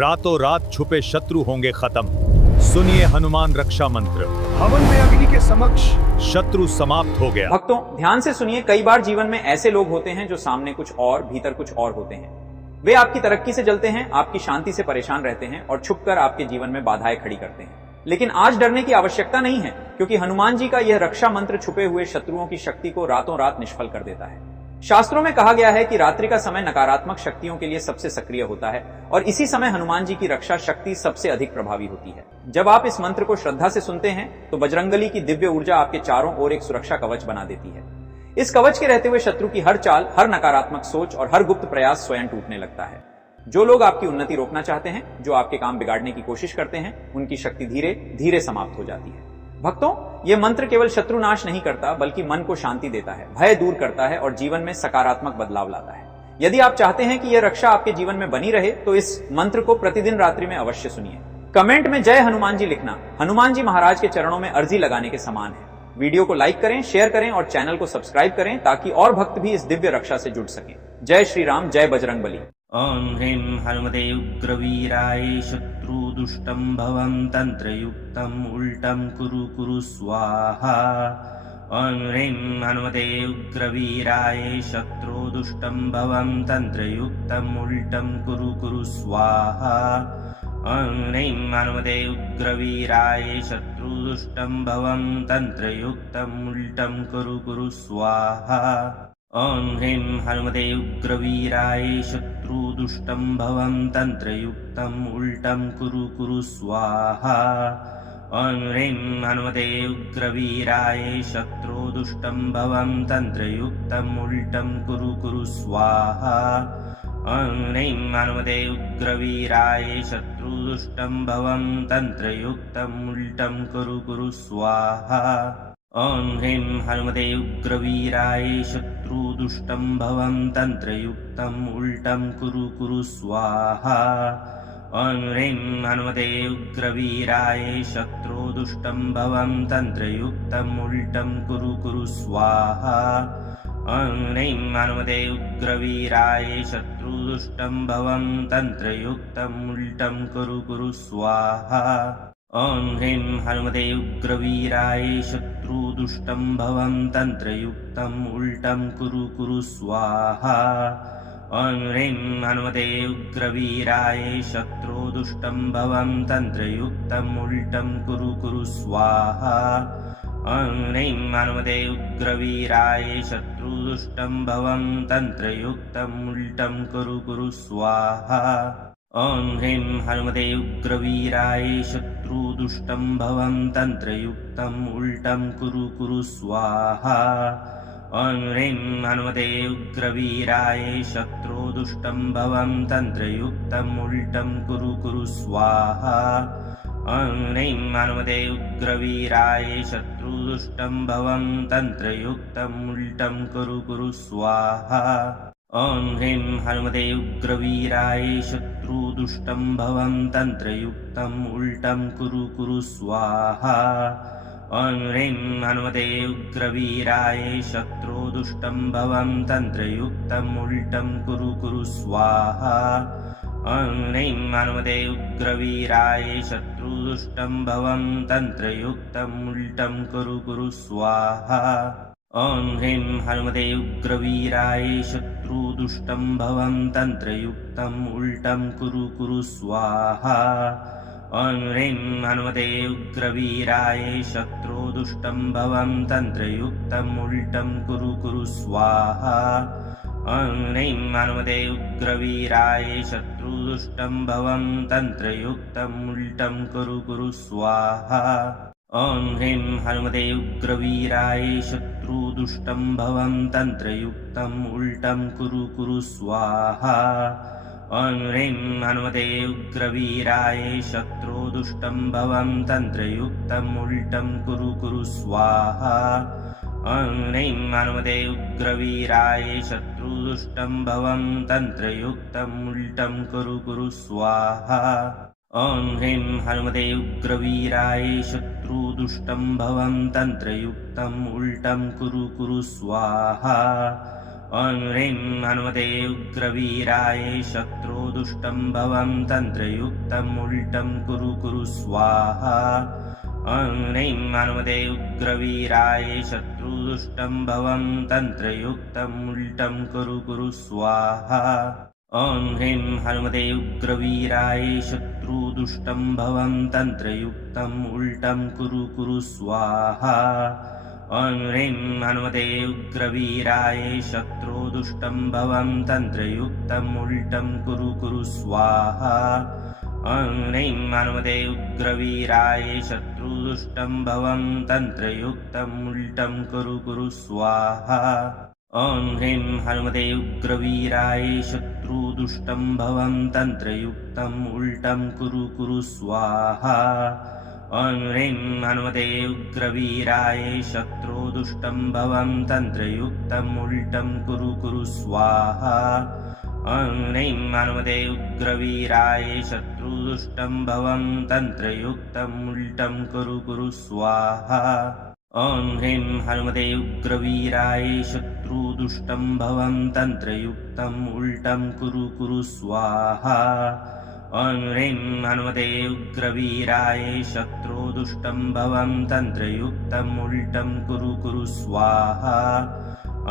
रातों रात छुपे शत्रु होंगे खत्म। सुनिए हनुमान रक्षा मंत्र। हवन में अग्नि के समक्ष शत्रु समाप्त हो गया। भक्तों ध्यान से सुनिए, कई बार जीवन में ऐसे लोग होते हैं जो सामने कुछ और भीतर कुछ और होते हैं। वे आपकी तरक्की से जलते हैं, आपकी शांति से परेशान रहते हैं और छुपकर आपके जीवन में बाधाएं खड़ी करते हैं। लेकिन आज डरने की आवश्यकता नहीं है, क्योंकि हनुमान जी का यह रक्षा मंत्र छुपे हुए शत्रुओं की शक्ति को रातों रात निष्फल कर देता है। शास्त्रों में कहा गया है कि रात्रि का समय नकारात्मक शक्तियों के लिए सबसे सक्रिय होता है और इसी समय हनुमान जी की रक्षा शक्ति सबसे अधिक प्रभावी होती है। जब आप इस मंत्र को श्रद्धा से सुनते हैं तो बजरंगबली की दिव्य ऊर्जा आपके चारों ओर एक सुरक्षा कवच बना देती है। इस कवच के रहते हुए शत्रु की हर चाल, हर नकारात्मक सोच और हर गुप्त प्रयास स्वयं टूटने लगता है। जो लोग आपकी उन्नति रोकना चाहते हैं, जो आपके काम बिगाड़ने की कोशिश करते हैं, उनकी शक्ति धीरे धीरे समाप्त हो जाती है। भक्तों, यह मंत्र केवल शत्रु नाश नहीं करता, बल्कि मन को शांति देता है, भय दूर करता है और जीवन में सकारात्मक बदलाव लाता है। यदि आप चाहते हैं कि यह रक्षा आपके जीवन में बनी रहे, तो इस मंत्र को प्रतिदिन रात्रि में अवश्य सुनिए। कमेंट में जय हनुमान जी लिखना हनुमान जी महाराज के चरणों में अर्जी लगाने के समान है। वीडियो को लाइक करें, शेयर करें और चैनल को सब्सक्राइब करें, ताकि और भक्त भी इस दिव्य रक्षा से जुड़ सकें। जय श्री राम, जय बजरंगबली। ॐ ह्रीं हनुमते उग्रवीराय शत्रुदुष्टं भवं तन्त्रयुक्तम् उल्टं कुरु कुरु स्वाहा। ॐ ह्रीं हनुमते उग्रवीराय शत्रुदुष्टं भवं तन्त्रयुक्तम् उल्टं कुरु कुरु स्वाहा। ॐ ह्रीं हनुमते उग्रवीराय शत्रुदुष्टं भवं तन्त्रयुक्तम् उल्टं कुरु कुरु स्वाहा। ॐ ह्रीं हनुमते उग्रवीराय शत्रुदुष्टं भवं तन्त्रयुक्तम् उल्टं कुरु कुरु स्वाहा। ॐ ह्रीं हनुमते उग्रवीराय शत्रुदुष्टं भवं तन्त्रयुक्तम् उल्टं कुरु कुरु स्वाहा। ॐ ह्रीं हनुमते उग्रवीराय शत्रुदुष्टं भवं तन्त्रयुक्तम् उल्टं कुरु कुरु स्वाहा। ॐ ह्रीं हनुमते उग्रवीराय शत्रुदुष्टं भवं तन्त्रयुक्तम् उल्टं कुरु कुरु स्वाहा। ॐ ह्रीं हनुमते उग्रवीराय शत्रुदुष्टं भवं तन्त्रयुक्तम् उल्टं कुरु कुरु स्वाहा। ॐ ह्रीं हनुमते उग्रवीराय शत्रुदुष्टं भवं तन्त्रयुक्तम् उल्टं कुरु कुरु स्वाहा। ॐ ह्रीं हनुमते उग्रवीराय शत्रुदुष्टं भवं तन्त्रयुक्तम् उल्टं कुरु कुरु स्वाहा। ॐ ह्रीं हनुमते उग्रवीराय शत्रुदुष्टं भवं तन्त्रयुक्तम् उल्टं कुरु कुरु स्वाहा। ॐ ह्रीं हनुमते उग्रवीराय शत्रुदुष्टं भवं तन्त्रयुक्तम् उल्टं कुरु कुरु स्वाहा। ॐ ह्रीं हनुमते उग्रवीराय शत्रुदुष्टं भवं तन्त्रयुक्तम् उल्टं कुरु कुरु स्वाहा। ॐ ह्रीं हनुमते उग्रवीराय शत्रुदुष्टं भवं तन्त्रयुक्तम् उल्टं कुरु कुरु स्वाहा। ॐ ह्रीं हनुमते उग्रवीराय शत्रुदुष्टं भवं तन्त्रयुक्तम् उल्टं कुरु कुरु स्वाहा। ॐ ह्रीं हनुमते उग्रवीराय शत्रुदुष्टं भवं तन्त्रयुक्तम् उल्टं कुरु कुरु स्वाहा। ॐ ह्रीं हनुमते उग्रवीराय शत्रुदुष्टं भवं तन्त्रयुक्तम् उल्टं कुरु कुरु स्वाहा। ॐ ह्रीं हनुमते उग्रवीराय शत्रुदुष्टं भवं तन्त्रयुक्तम् उल्टं कुरु कुरु स्वाहा। ॐ ह्रीं हनुमते उग्रवीराय शत्रुदुष्टं भवं तन्त्रयुक्तम् उल्टं कुरु कुरु स्वाहा। ॐ ह्रीं हनुमते उग्रवीराय शत्रुदुष्टं भवं तन्त्रयुक्तम् उल्टं कुरु कुरु स्वाहा। ॐ ह्रीं हनुमते उग्रवीराय शत्रुदुष्टं भवं तन्त्रयुक्तम् उल्टं कुरु कुरु स्वाहा। ॐ ह्रीं हनुमते उग्रवीराय शत्रुदुष्टं भवं तन्त्रयुक्तम् उल्टं कुरु कुरु स्वाहा। ॐ ह्रीं हनुमते उग्रवीराय शत्रुदुष्टं भवं तन्त्रयुक्तम् उल्टं कुरु कुरु स्वाहा। ॐ ह्रीं हनुमते उग्रवीराय शत्रुदुष्टं भवं तन्त्रयुक्तम् उल्टं कुरु कुरु स्वाहा। ॐ ह्रीं हनुमते उग्रवीराय शत्रुदुष्टं भवं तन्त्रयुक्तम् उल्टं कुरु कुरु स्वाहा। ॐ ह्रीं हनुमते उग्रवीराय शत्रुदुष्टं भवं तन्त्रयुक्तम् उल्टं कुरु कुरु स्वाहा ॐ ह्रीं हनुमते उग्रवीराय शत्रुदुष्टं भवं तन्त्रयुक्तम् उल्टं कुरु कुरु स्वाहा ॐ ह्रीं हनुमते उग्रवीराय शत्रुदुष्टं भवं तन्त्रयुक्तम् उल्टं कुरु कुरु स्वाहा ॐ ह्रीं हनुमते उग्रवीराय शत्रुदुष्टं भवं तन्त्रयुक्तम् उल्टं कुरु कुरु स्वाहा ॐ ह्रीं हनुमते उग्रवीराय शत्रुदुष्टं भवं तन्त्रयुक्तम् उल्टं कुरु कुरु स्वाहा ॐ ह्रीं हनुमते उग्रवीराय शत्रुदुष्टं भवं तन्त्रयुक्तम् उल्टं कुरु कुरु स्वाहा ॐ ह्रीं हनुमते उग्रवीराय शत्रुदुष्टं भवं तन्त्रयुक्तम् उल्टं कुरु कुरु स्वाहा ॐ ह्रीं हनुमते उग्रवीराय शत्रुदुष्टं भवं तन्त्रयुक्तम् उल्टं कुरु कुरु स्वाहा ॐ ह्रीं हनुमते उग्रवीराय शत्रुदुष्टं भवं तन्त्रयुक्तम् उल्टं कुरु कुरु स्वाहा ॐ ह्रीं हनुमते उग्रवीराय शत्रुदुष्टं भवं तन्त्रयुक्तम् उल्टं कुरु कुरु स्वाहा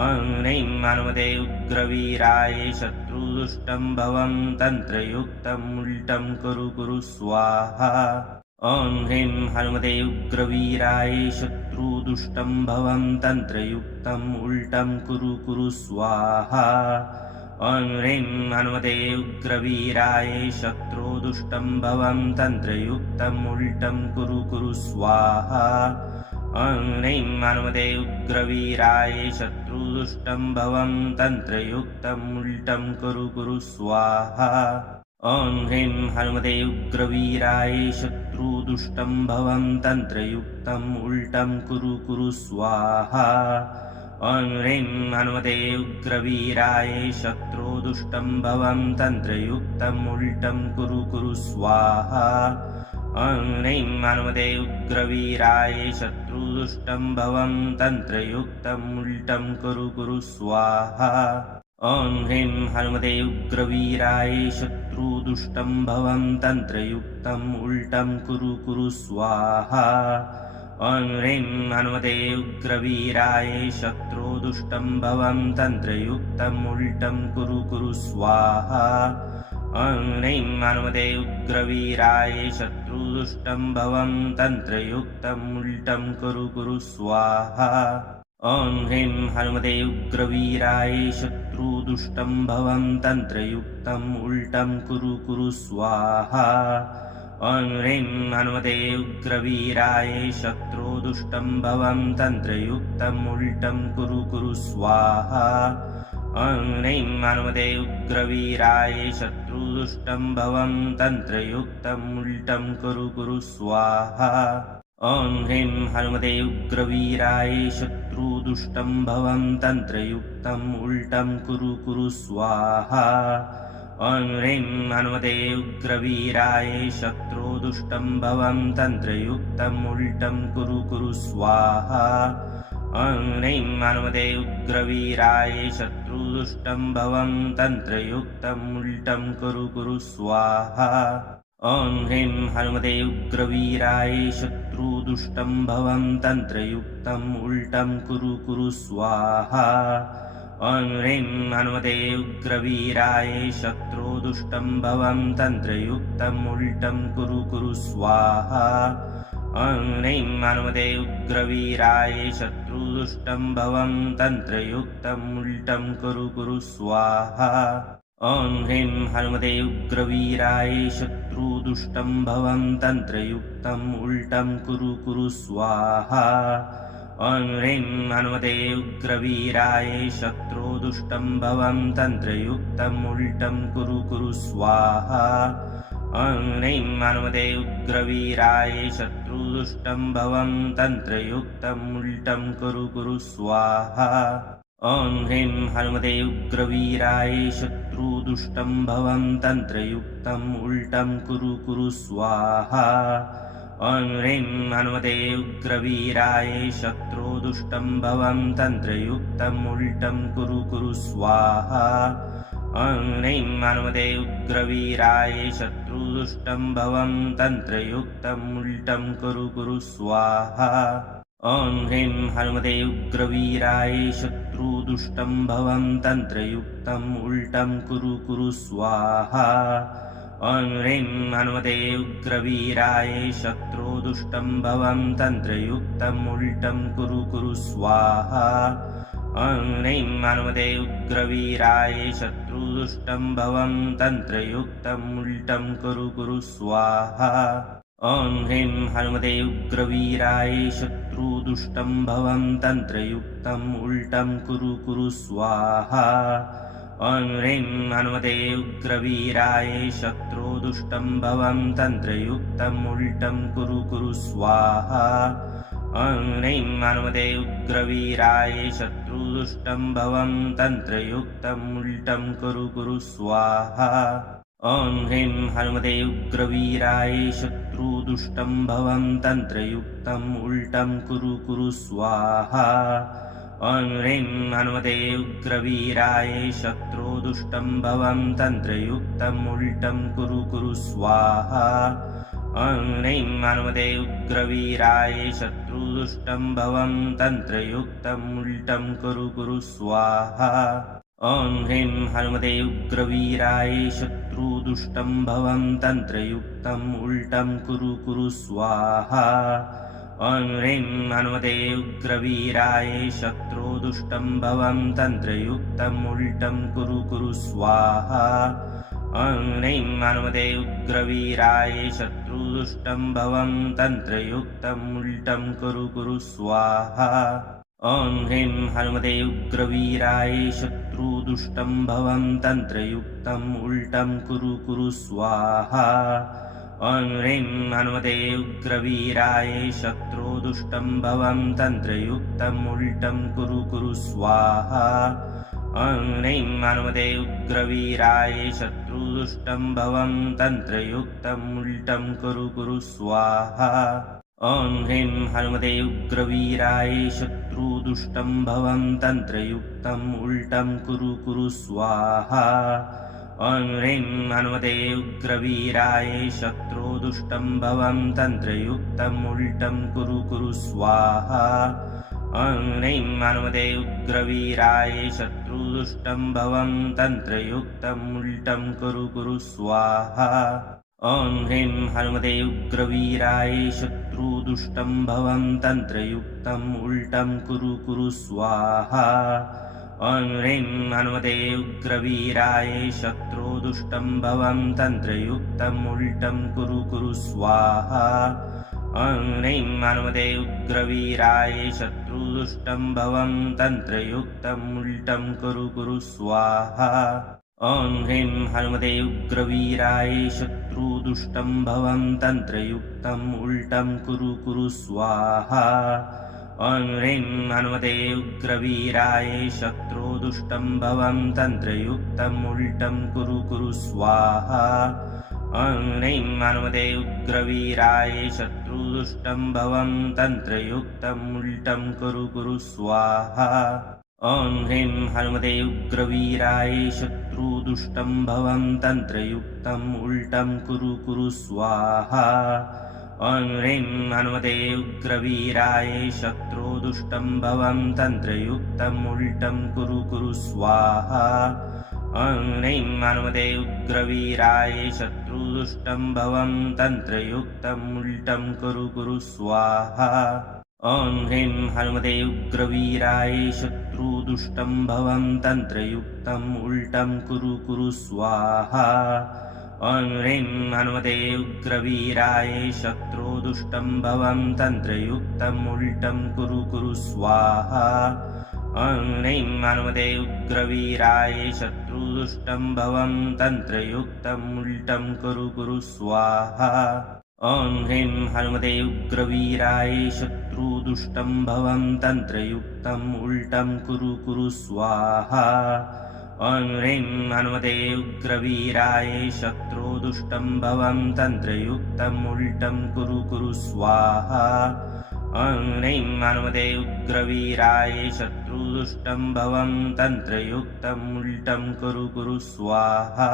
ॐ ह्रीं हनुमते उग्रवीराय शत्रुदुष्टं भवं तन्त्रयुक्तम् उल्टं कुरु कुरु स्वाहा ॐ ह्रीं हनुमते उग्रवीराय शत्रुदुष्टं भवं तन्त्रयुक्तम् उल्टं कुरु कुरु स्वाहा ॐ ह्रीं हनुमते उग्रवीराय शत्रुदुष्टं भवं तन्त्रयुक्तम् उल्टं कुरु कुरु स्वाहा ॐ ह्रीं हनुमते उग्रवीराय शत्रुदुष्टं भवं तन्त्रयुक्तम् उल्टं कुरु कुरु स्वाहा ॐ ह्रीं हनुमते उग्रवीराय शत्रुदुष्टं भवं तन्त्रयुक्तम् उल्टं कुरु कुरु स्वाहा ॐ ह्रीं हनुमते उग्रवीराय शत्रुदुष्टं भवं तन्त्रयुक्तम् उल्टं कुरु कुरु स्वाहा ॐ ह्रीं हनुमते उग्रवीराय शत्रुदुष्टं भवं तन्त्रयुक्तम् उल्टं कुरु कुरु स्वाहा ॐ ह्रीं हनुमते उग्रवीराय शत्रुदुष्टं भवं तन्त्रयुक्तम् उल्टं कुरु कुरु स्वाहा ॐ ह्रीं हनुमते उग्रवीराय शत्रुदुष्टं भवं तन्त्रयुक्तम् उल्टं कुरु कुरु स्वाहा ॐ ह्रीं हनुमते उग्रवीराय शत्रुदुष्टं भवं तन्त्रयुक्तम् उल्टं कुरु कुरु स्वाहा ॐ ह्रीं हनुमते उग्रवीराय शत्रुदुष्टं भवं तन्त्रयुक्तम् उल्टं कुरु कुरु स्वाहा ॐ ह्रीं हनुमते उग्रवीराय शत्रुदुष्टं भवं तन्त्रयुक्तम् उल्टं कुरु कुरु स्वाहा ॐ ह्रीं हनुमते उग्रवीराय शत्रुदुष्टं भवं तन्त्रयुक्तम् उल्टं कुरु कुरु स्वाहा ॐ ह्रीं हनुमते उग्रवीराय शत्रुदुष्टं भवं तन्त्रयुक्तम् उल्टं कुरु कुरु स्वाहा ॐ ह्रीं हनुमते उग्रवीराय शत्रुदुष्टं भवं तन्त्रयुक्तम् उल्टं कुरु कुरु स्वाहा ॐ ह्रीं हनुमते उग्रवीराय शत्रुदुष्टं भवं तन्त्रयुक्तम् उल्टं कुरु कुरु स्वाहा ॐ ह्रीं हनुमते उग्रवीराय शत्रुदुष्टं भवं तन्त्रयुक्तम् उल्टं कुरु कुरु स्वाहा ॐ ह्रीं हनुमते उग्रवीराय शत्रुदुष्टं भवं तन्त्रयुक्तम् उल्टं कुरु कुरु स्वाहा ॐ ह्रीं हनुमते उग्रवीराय शत्रुदुष्टं भवं तन्त्रयुक्तम् उल्टं कुरु कुरु स्वाहा ॐ ह्रीं हनुमते उग्रवीराय शत्रुदुष्टं भवं तन्त्रयुक्तम् उल्टं कुरु कुरु स्वाहा ॐ ह्रीं हनुमते उग्रवीराय शत्रुदुष्टं भवं तन्त्रयुक्तम् उल्टं कुरु कुरु स्वाहा ॐ ह्रीं हनुमते उग्रवीराय शत्रुदुष्टं भवं तन्त्रयुक्तम् उल्टं कुरु कुरु स्वाहा ॐ ह्रीं हनुमते उग्रवीराय शत्रुदुष्टं भवं तन्त्रयुक्तम् उल्टं कुरु कुरु स्वाहा ॐ ह्रीं हनुमते उग्रवीराय शत्रुदुष्टं भवं तन्त्रयुक्तम् उल्टं कुरु कुरु स्वाहा ॐ ह्रीं हनुमते उग्रवीराय शत्रुदुष्टं भवं तन्त्रयुक्तम् उल्टं कुरु कुरु स्वाहा ॐ ह्रीं हनुमते उग्रवीराय शत्रुदुष्टं भवं तन्त्रयुक्तम् उल्टं कुरु कुरु स्वाहा ॐ ह्रीं हनुमते उग्रवीराय शत्रुदुष्टं भवं तन्त्रयुक्तम् उल्टं कुरु कुरु स्वाहा ॐ ह्रीं हनुमते उग्रवीराय शत्रुदुष्टं भवं तन्त्रयुक्तम् उल्टं कुरु कुरु स्वाहा ॐ ह्रीं हनुमते उग्रवीराय शत्रुदुष्टं भवं तन्त्रयुक्तम् उल्टं कुरु कुरु स्वाहा ॐ ह्रीं हनुमते उग्रवीराय शत्रुदुष्टं भवं तन्त्रयुक्तम् उल्टं कुरु कुरु स्वाहा ॐ ह्रीं हनुमते उग्रवीराय शत्रुदुष्टं भवं तन्त्रयुक्तम् उल्टं कुरु कुरु स्वाहा ॐ ह्रीं हनुमते उग्रवीराय शत्रुदुष्टं भवं तन्त्रयुक्तम् उल्टं कुरु कुरु स्वाहा ॐ ह्रीं हनुमते उग्रवीराय शत्रुदुष्टं भवं तन्त्रयुक्तम् उल्टं कुरु कुरु स्वाहा ॐ ह्रीं हनुमते उग्रवीराय शत्रुदुष्टं भवं तन्त्रयुक्तम् उल्टं कुरु कुरु स्वाहा ॐ ह्रीं हनुमते उग्रवीराय शत्रुदुष्टं भवं तन्त्रयुक्तम् उल्टं कुरु कुरु स्वाहा ॐ ह्रीं हनुमते उग्रवीराय शत्रुदुष्टं भवं तन्त्रयुक्तम् उल्टं कुरु कुरु स्वाहा ॐ ह्रीं हनुमते उग्रवीराय शत्रुदुष्टं भवं तन्त्रयुक्तम् उल्टं कुरु कुरु स्वाहा ॐ ह्रीं हनुमते उग्रवीराय शत्रुदुष्टं भवं तन्त्रयुक्तम् उल्टं कुरु कुरु स्वाहा ॐ ह्रीं हनुमते उग्रवीराय शत्रुदुष्टं भवं तन्त्रयुक्तम् उल्टं कुरु कुरु स्वाहा ॐ ह्रीं हनुमते उग्रवीराय शत्रुदुष्टं भवं तन्त्रयुक्तम् उल्टं कुरु कुरु स्वाहा ॐ ह्रीं हनुमते उग्रवीराय शत्रुदुष्टं भवं तन्त्रयुक्तम् उल्टं कुरु कुरु स्वाहा ॐ ह्रीं हनुमते उग्रवीराय शत्रुदुष्टं भवं तन्त्रयुक्तम् उल्टं कुरु कुरु स्वाहा ॐ ह्रीं हनुमते उग्रवीराय शत्रुदुष्टं भवं तन्त्रयुक्तम् उल्टं कुरु कुरु स्वाहा ॐ ह्रीं हनुमते उग्रवीराय शत्रुदुष्टं भवं तन्त्रयुक्तम् उल्टं कुरु कुरु स्वाहा ॐ ह्रीं हनुमते उग्रवीराय शत्रुदुष्टं भवं तन्त्रयुक्तम् उल्टं कुरु कुरु स्वाहा ॐ ह्रीं हनुमते उग्रवीराय शत्रुदुष्टं भवं तन्त्रयुक्तम् उल्टं कुरु कुरु स्वाहा ॐ ह्रीं हनुमते उग्रवीराय शत्रुदुष्टं भवं तन्त्रयुक्तम् उल्टं कुरु कुरु स्वाहा ॐ ह्रीं हनुमते उग्रवीराय शत्रुदुष्टं भवं तन्त्रयुक्तम् उल्टं कुरु कुरु स्वाहा ॐ ह्रीं हनुमते उग्रवीराय शत्रुदुष्टं भवं तन्त्रयुक्तम् उल्टं कुरु कुरु स्वाहा ॐ ह्रीं हनुमते उग्रवीराय शत्रुदुष्टं भवं तन्त्रयुक्तम् उल्टं कुरु कुरु स्वाहा ॐ ह्रीं हनुमते उग्रवीराय शत्रुदुष्टं भवं तन्त्रयुक्तम् उल्टं कुरु कुरु स्वाहा ॐ ह्रीं हनुमते उग्रवीराय शत्रुदुष्टं भवं तन्त्रयुक्तम् उल्टं कुरु कुरु स्वाहा ॐ ह्रीं हनुमते उग्रवीराय शत्रुदुष्टं भवं तन्त्रयुक्तम् उल्टं कुरु कुरु स्वाहा ॐ ह्रीं हनुमते उग्रवीराय शत्रुदुष्टं भवं तन्त्रयुक्तम् उल्टं कुरु कुरु स्वाहा ॐ ह्रीं हनुमते उग्रवीराय शत्रुदुष्टं भवं तन्त्रयुक्तम् उल्टं कुरु कुरु स्वाहा ॐ ह्रीं हनुमते उग्रवीराय शत्रुदुष्टं भवं तन्त्रयुक्तम् उल्टं कुरु कुरु स्वाहा ॐ ह्रीं हनुमते उग्रवीराय शत्रुदुष्टं भवं तन्त्रयुक्तम् उल्टं कुरु कुरु स्वाहा ॐ ह्रीं हनुमते उग्रवीराय शत्रुदुष्टं भवं तन्त्रयुक्तम् उल्टं कुरु कुरु स्वाहा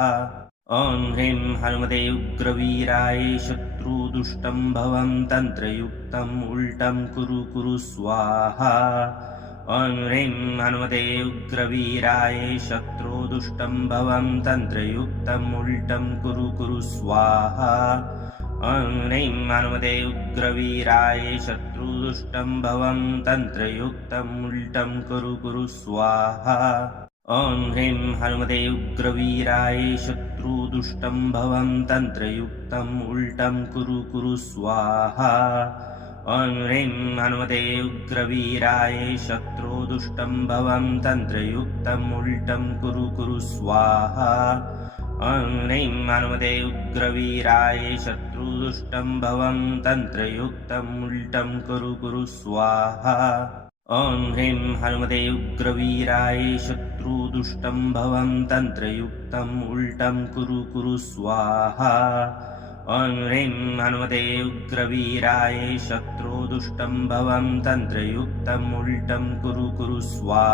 ॐ ह्रीं हनुमते उग्रवीराय शत्रुदुष्टं भवं तन्त्रयुक्तम् उल्टं कुरु कुरु स्वाहा ॐ ह्रीं हनुमते उग्रवीराय शत्रुदुष्टं भवं तन्त्रयुक्तम् उल्टं कुरु कुरु स्वाहा ॐ ह्रीं हनुमते उग्रवीराय शत्रुदुष्टं भवं तन्त्रयुक्तम् उल्टं कुरु कुरु स्वाहा ॐ ह्रीं हनुमते उग्रवीराय शत्रुदुष्टं भवं तन्त्रयुक्तम् उल्टं कुरु कुरु स्वाहा ॐ ह्रीं हनुमते उग्रवीराय शत्रुदुष्टं भवं तन्त्रयुक्तम् उल्टं कुरु कुरु स्वाहा ॐ ह्रीं हनुमते उग्रवीराय शत्रुदुष्टं भवं तन्त्रयुक्तम् उल्टं कुरु कुरु स्वाहा ॐ ह्रीं हनुमते उग्रवीराय शत्रुदुष्टं भवं तन्त्रयुक्तम् उल्टं कुरु कुरु स्वाहा ॐ ह्रीं हनुमते उग्रवीराय शत्रुदुष्टं भवं तन्त्रयुक्तम् उल्टं कुरु कुरु स्वाहा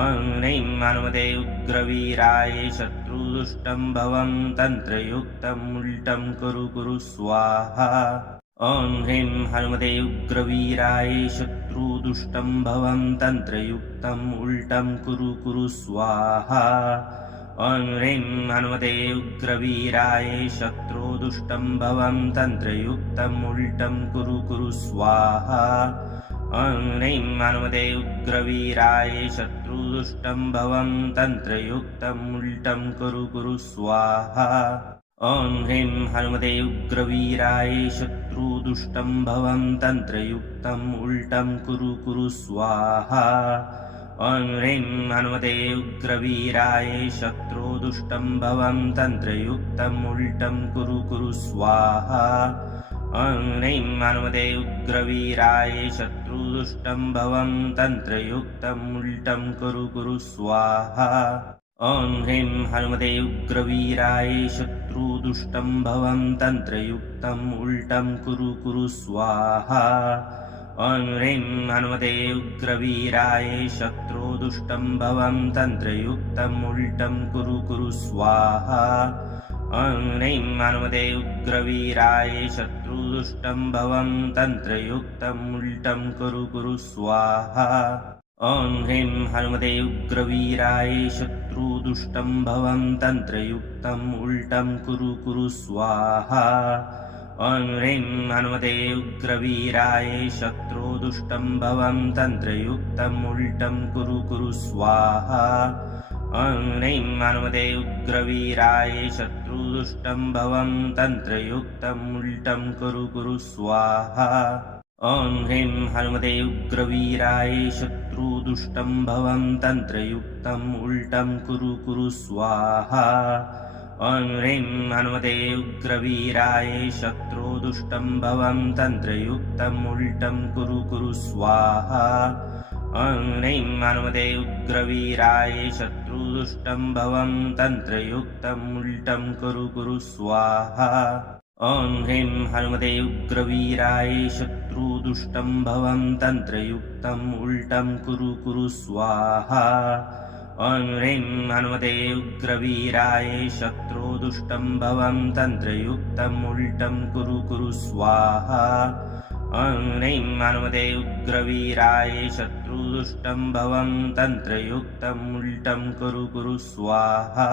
ॐ ह्रीं हनुमते उग्रवीराय शत्रुदुष्टं भवं तन्त्रयुक्तम् उल्टं कुरु कुरु स्वाहा ॐ ह्रीं हनुमते उग्रवीराय शत्रुदुष्टं भवं तन्त्रयुक्तम् उल्टं कुरु कुरु स्वाहा ॐ ह्रीं हनुमते उग्रवीराय शत्रुदुष्टं भवं तन्त्रयुक्तम् उल्टं कुरु कुरु स्वाहा ॐ ह्रीं हनुमते उग्रवीराय शत्रुदुष्टं भवं तन्त्रयुक्तम् उल्टं कुरु कुरु स्वाहा ॐ ह्रीं हनुमते उग्रवीराय शत्रुदुष्टं भवं तन्त्रयुक्तम् उल्टं कुरु कुरु स्वाहा ॐ ह्रीं हनुमते उग्रवीराय शत्रुदुष्टं भवं तन्त्रयुक्तम् उल्टं कुरु कुरु स्वाहा ॐ ह्रीं हनुमते उग्रवीराय शत्रुदुष्टं भवं तन्त्रयुक्तम् उल्टं कुरु कुरु स्वाहा ॐ ह्रीं हनुमते उग्रवीराय शत्रुदुष्टं भवं तन्त्रयुक्तम् उल्टं कुरु कुरु स्वाहा ॐ ह्रीं हनुमते उग्रवीराय शत्रुदुष्टं भवं तन्त्रयुक्तम् उल्टं कुरु कुरु स्वाहा ॐ ह्रीं हनुमते उग्रवीराय शत्रुदुष्टं भवं तन्त्रयुक्तम् उल्टं कुरु कुरु स्वाहा ॐ ह्रीं हनुमते उग्रवीराय शत्रुदुष्टं भवं तन्त्रयुक्तम् उल्टं कुरु कुरु स्वाहा ॐ ह्रीं हनुमते उग्रवीराय शत्रुदुष्टं भवं तन्त्रयुक्तम् उल्टं कुरु कुरु स्वाहा ॐ ह्रीं हनुमते उग्रवीराय शत्रुदुष्टं भवं तन्त्रयुक्तम् उल्टं कुरु कुरु स्वाहा ॐ ह्रीं हनुमते उग्रवीराय शत्रुदुष्टं भवं तन्त्रयुक्तम् उल्टं कुरु कुरु स्वाहा ॐ ह्रीं हनुमते उग्रवीराय शत्रुदुष्टं भवं तन्त्रयुक्तम् उल्टं कुरु कुरु स्वाहा ॐ ह्रीं हनुमते उग्रवीराय शत्रुदुष्टं भवं तन्त्रयुक्तम् उल्टं कुरु कुरु स्वाहा ॐ ह्रीं हनुमते उग्रवीराय शत्रुदुष्टं भवं तन्त्रयुक्तम् उल्टं कुरु कुरु स्वाहा ॐ ह्रीं हनुमते उग्रवीराय शत्रुदुष्टं भवं तन्त्रयुक्तम् उल्टं कुरु कुरु स्वाहा ॐ ह्रीं हनुमते उग्रवीराय शत्रुदुष्टं भवं तन्त्रयुक्तम् उल्टं कुरु कुरु स्वाहा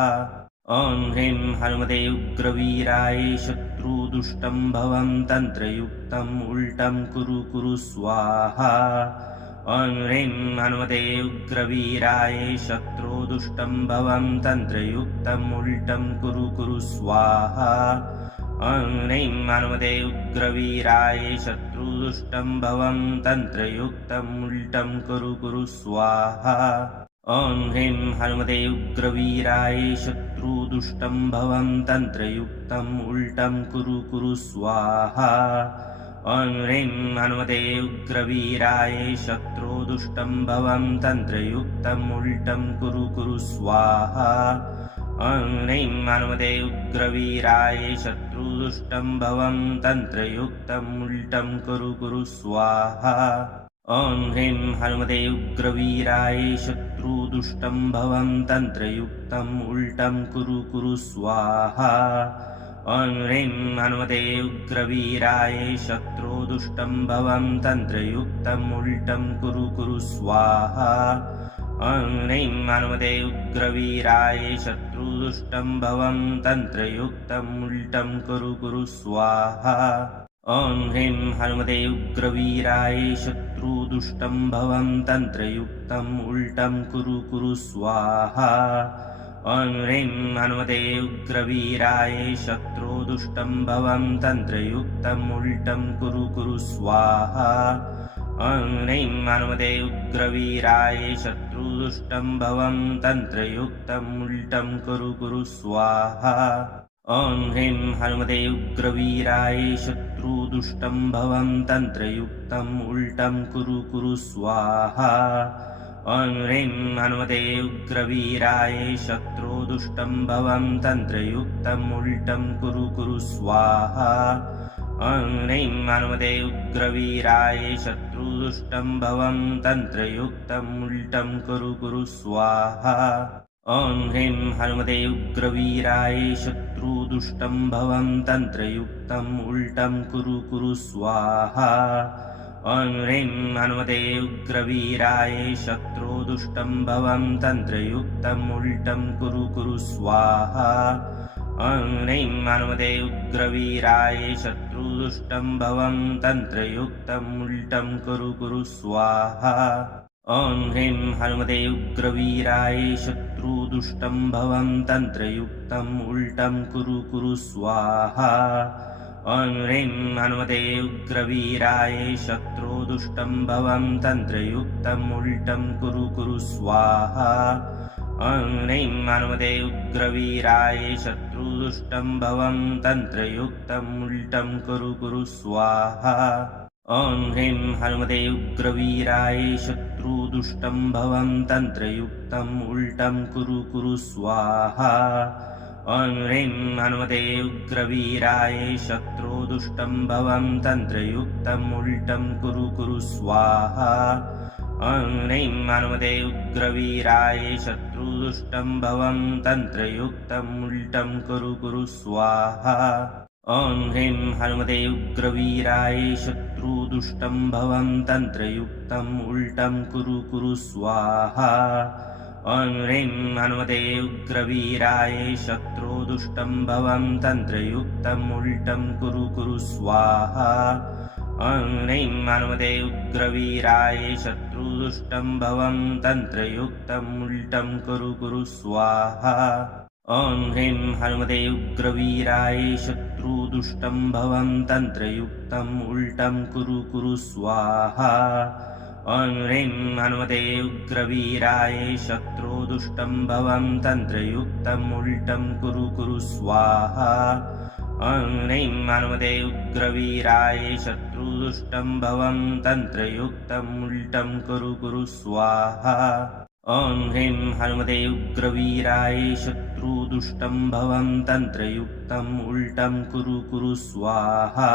ॐ ह्रीं हनुमते उग्रवीराय शत्रुदुष्टं भवं तन्त्रयुक्तम् उल्टं कुरु कुरु स्वाहा ॐ ह्रीं हनुमते उग्रवीराय शत्रुदुष्टं भवं तन्त्रयुक्तम् उल्टं कुरु कुरु स्वाहा ॐ ह्रीं हनुमते उग्रवीराय शत्रुदुष्टं भवं तन्त्रयुक्तम् उल्टं कुरु कुरु स्वाहा ॐ ह्रीं हनुमते उग्रवीराय शत्रुदुष्टं भवं तन्त्रयुक्तम् उल्टं कुरु कुरु स्वाहा ॐ ह्रीं हनुमते उग्रवीराय शत्रुदुष्टं भवं तन्त्रयुक्तम् उल्टं कुरु कुरु स्वाहा ॐ ह्रीं हनुमते उग्रवीराय शत्रुदुष्टं भवं तन्त्रयुक्तम् उल्टं कुरु कुरु स्वाहा ॐ ह्रीं हनुमते उग्रवीराय शत्रुदुष्टं भवं तन्त्रयुक्तम् उल्टं कुरु कुरु स्वाहा ॐ ह्रीं हनुमते उग्रवीराय शत्रुदुष्टं भवं तन्त्रयुक्तम् उल्टं कुरु कुरु स्वाहा ॐ ह्रीं हनुमते उग्रवीराय शत्रुदुष्टं भवं तन्त्रयुक्तम् उल्टं कुरु कुरु स्वाहा ॐ ह्रीं हनुमते उग्रवीराय शत्रुदुष्टं भवं तन्त्रयुक्तम् उल्टं कुरु कुरु स्वाहा ॐ ह्रीं हनुमते उग्रवीराय शत्रुदुष्टं भवं तन्त्रयुक्तम् उल्टं कुरु कुरु स्वाहा ॐ ह्रीं हनुमते उग्रवीराय शत्रुदुष्टं भवं तन्त्रयुक्तम् उल्टं कुरु कुरु स्वाहा ॐ ह्रीं हनुमते उग्रवीराय शत्रुदुष्टं भवं तन्त्रयुक्तम् उल्टं कुरु कुरु स्वाहा ॐ ह्रीं हनुमते उग्रवीराय शत्रुदुष्टं भवं तन्त्रयुक्तम् उल्टं कुरु कुरु स्वाहा ॐ ह्रीं हनुमते उग्रवीराय शत्रुदुष्टं भवं तन्त्रयुक्तम् उल्टं कुरु कुरु स्वाहा ॐ ह्रीं हनुमते उग्रवीराय शत्रुदुष्टं भवं तन्त्रयुक्तम् उल्टं कुरु कुरु स्वाहा ॐ ह्रीं हनुमते उग्रवीराय शत्रुदुष्टं भवं तन्त्रयुक्तम् उल्टं कुरु कुरु स्वाहा ॐ ह्रीं हनुमते उग्रवीराय शत्रुदुष्टं भवं तन्त्रयुक्तम् उल्टं कुरु कुरु स्वाहा ॐ ह्रीं हनुमते उग्रवीराय शत्रुदुष्टं भवं तन्त्रयुक्तम् उल्टं कुरु कुरु स्वाहा ॐ ह्रीं हनुमते उग्रवीराय शत्रुदुष्टं भवं तन्त्रयुक्तम् उल्टं कुरु कुरु स्वाहा ॐ ह्रीं हनुमते उग्रवीराय शत्रुदुष्टं भवं तन्त्रयुक्तम् उल्टं कुरु कुरु स्वाहा ॐ ह्रीं हनुमते उग्रवीराय शत्रुदुष्टं भवं तन्त्रयुक्तम् उल्टं कुरु कुरु स्वाहा ॐ ह्रीं हनुमते उग्रवीराय शत्रुदुष्टं भवं तन्त्रयुक्तम् उल्टं कुरु कुरु स्वाहा ॐ ह्रीं हनुमते उग्रवीराय शत्रुदुष्टं भवं तन्त्रयुक्तम् उल्टं कुरु कुरु स्वाहा ॐ ह्रीं हनुमते उग्रवीराय शत्रुदुष्टं भवं तन्त्रयुक्तम् उल्टं कुरु कुरु स्वाहा ॐ ह्रीं हनुमते उग्रवीराय शत्रुदुष्टं भवं तन्त्रयुक्तम् उल्टं कुरु कुरु स्वाहा ॐ ह्रीं हनुमते उग्रवीराय शत्रुदुष्टं भवं तन्त्रयुक्तम् उल्टं कुरु कुरु स्वाहा ॐ ह्रीं हनुमते उग्रवीराय शत्रुदुष्टं भवं तन्त्रयुक्तम् उल्टं कुरु कुरु स्वाहा ॐ ह्रीं हनुमते उग्रवीराय शत्रुदुष्टं भवं तन्त्रयुक्तम् उल्टं कुरु कुरु स्वाहा ॐ ह्रीं हनुमते उग्रवीराय शत्रुदुष्टं भवं तन्त्रयुक्तम् उल्टं कुरु कुरु स्वाहा ॐ ह्रीं हनुमते उग्रवीराय शत्रुदुष्टं भवं तन्त्रयुक्तम् उल्टं कुरु कुरु स्वाहा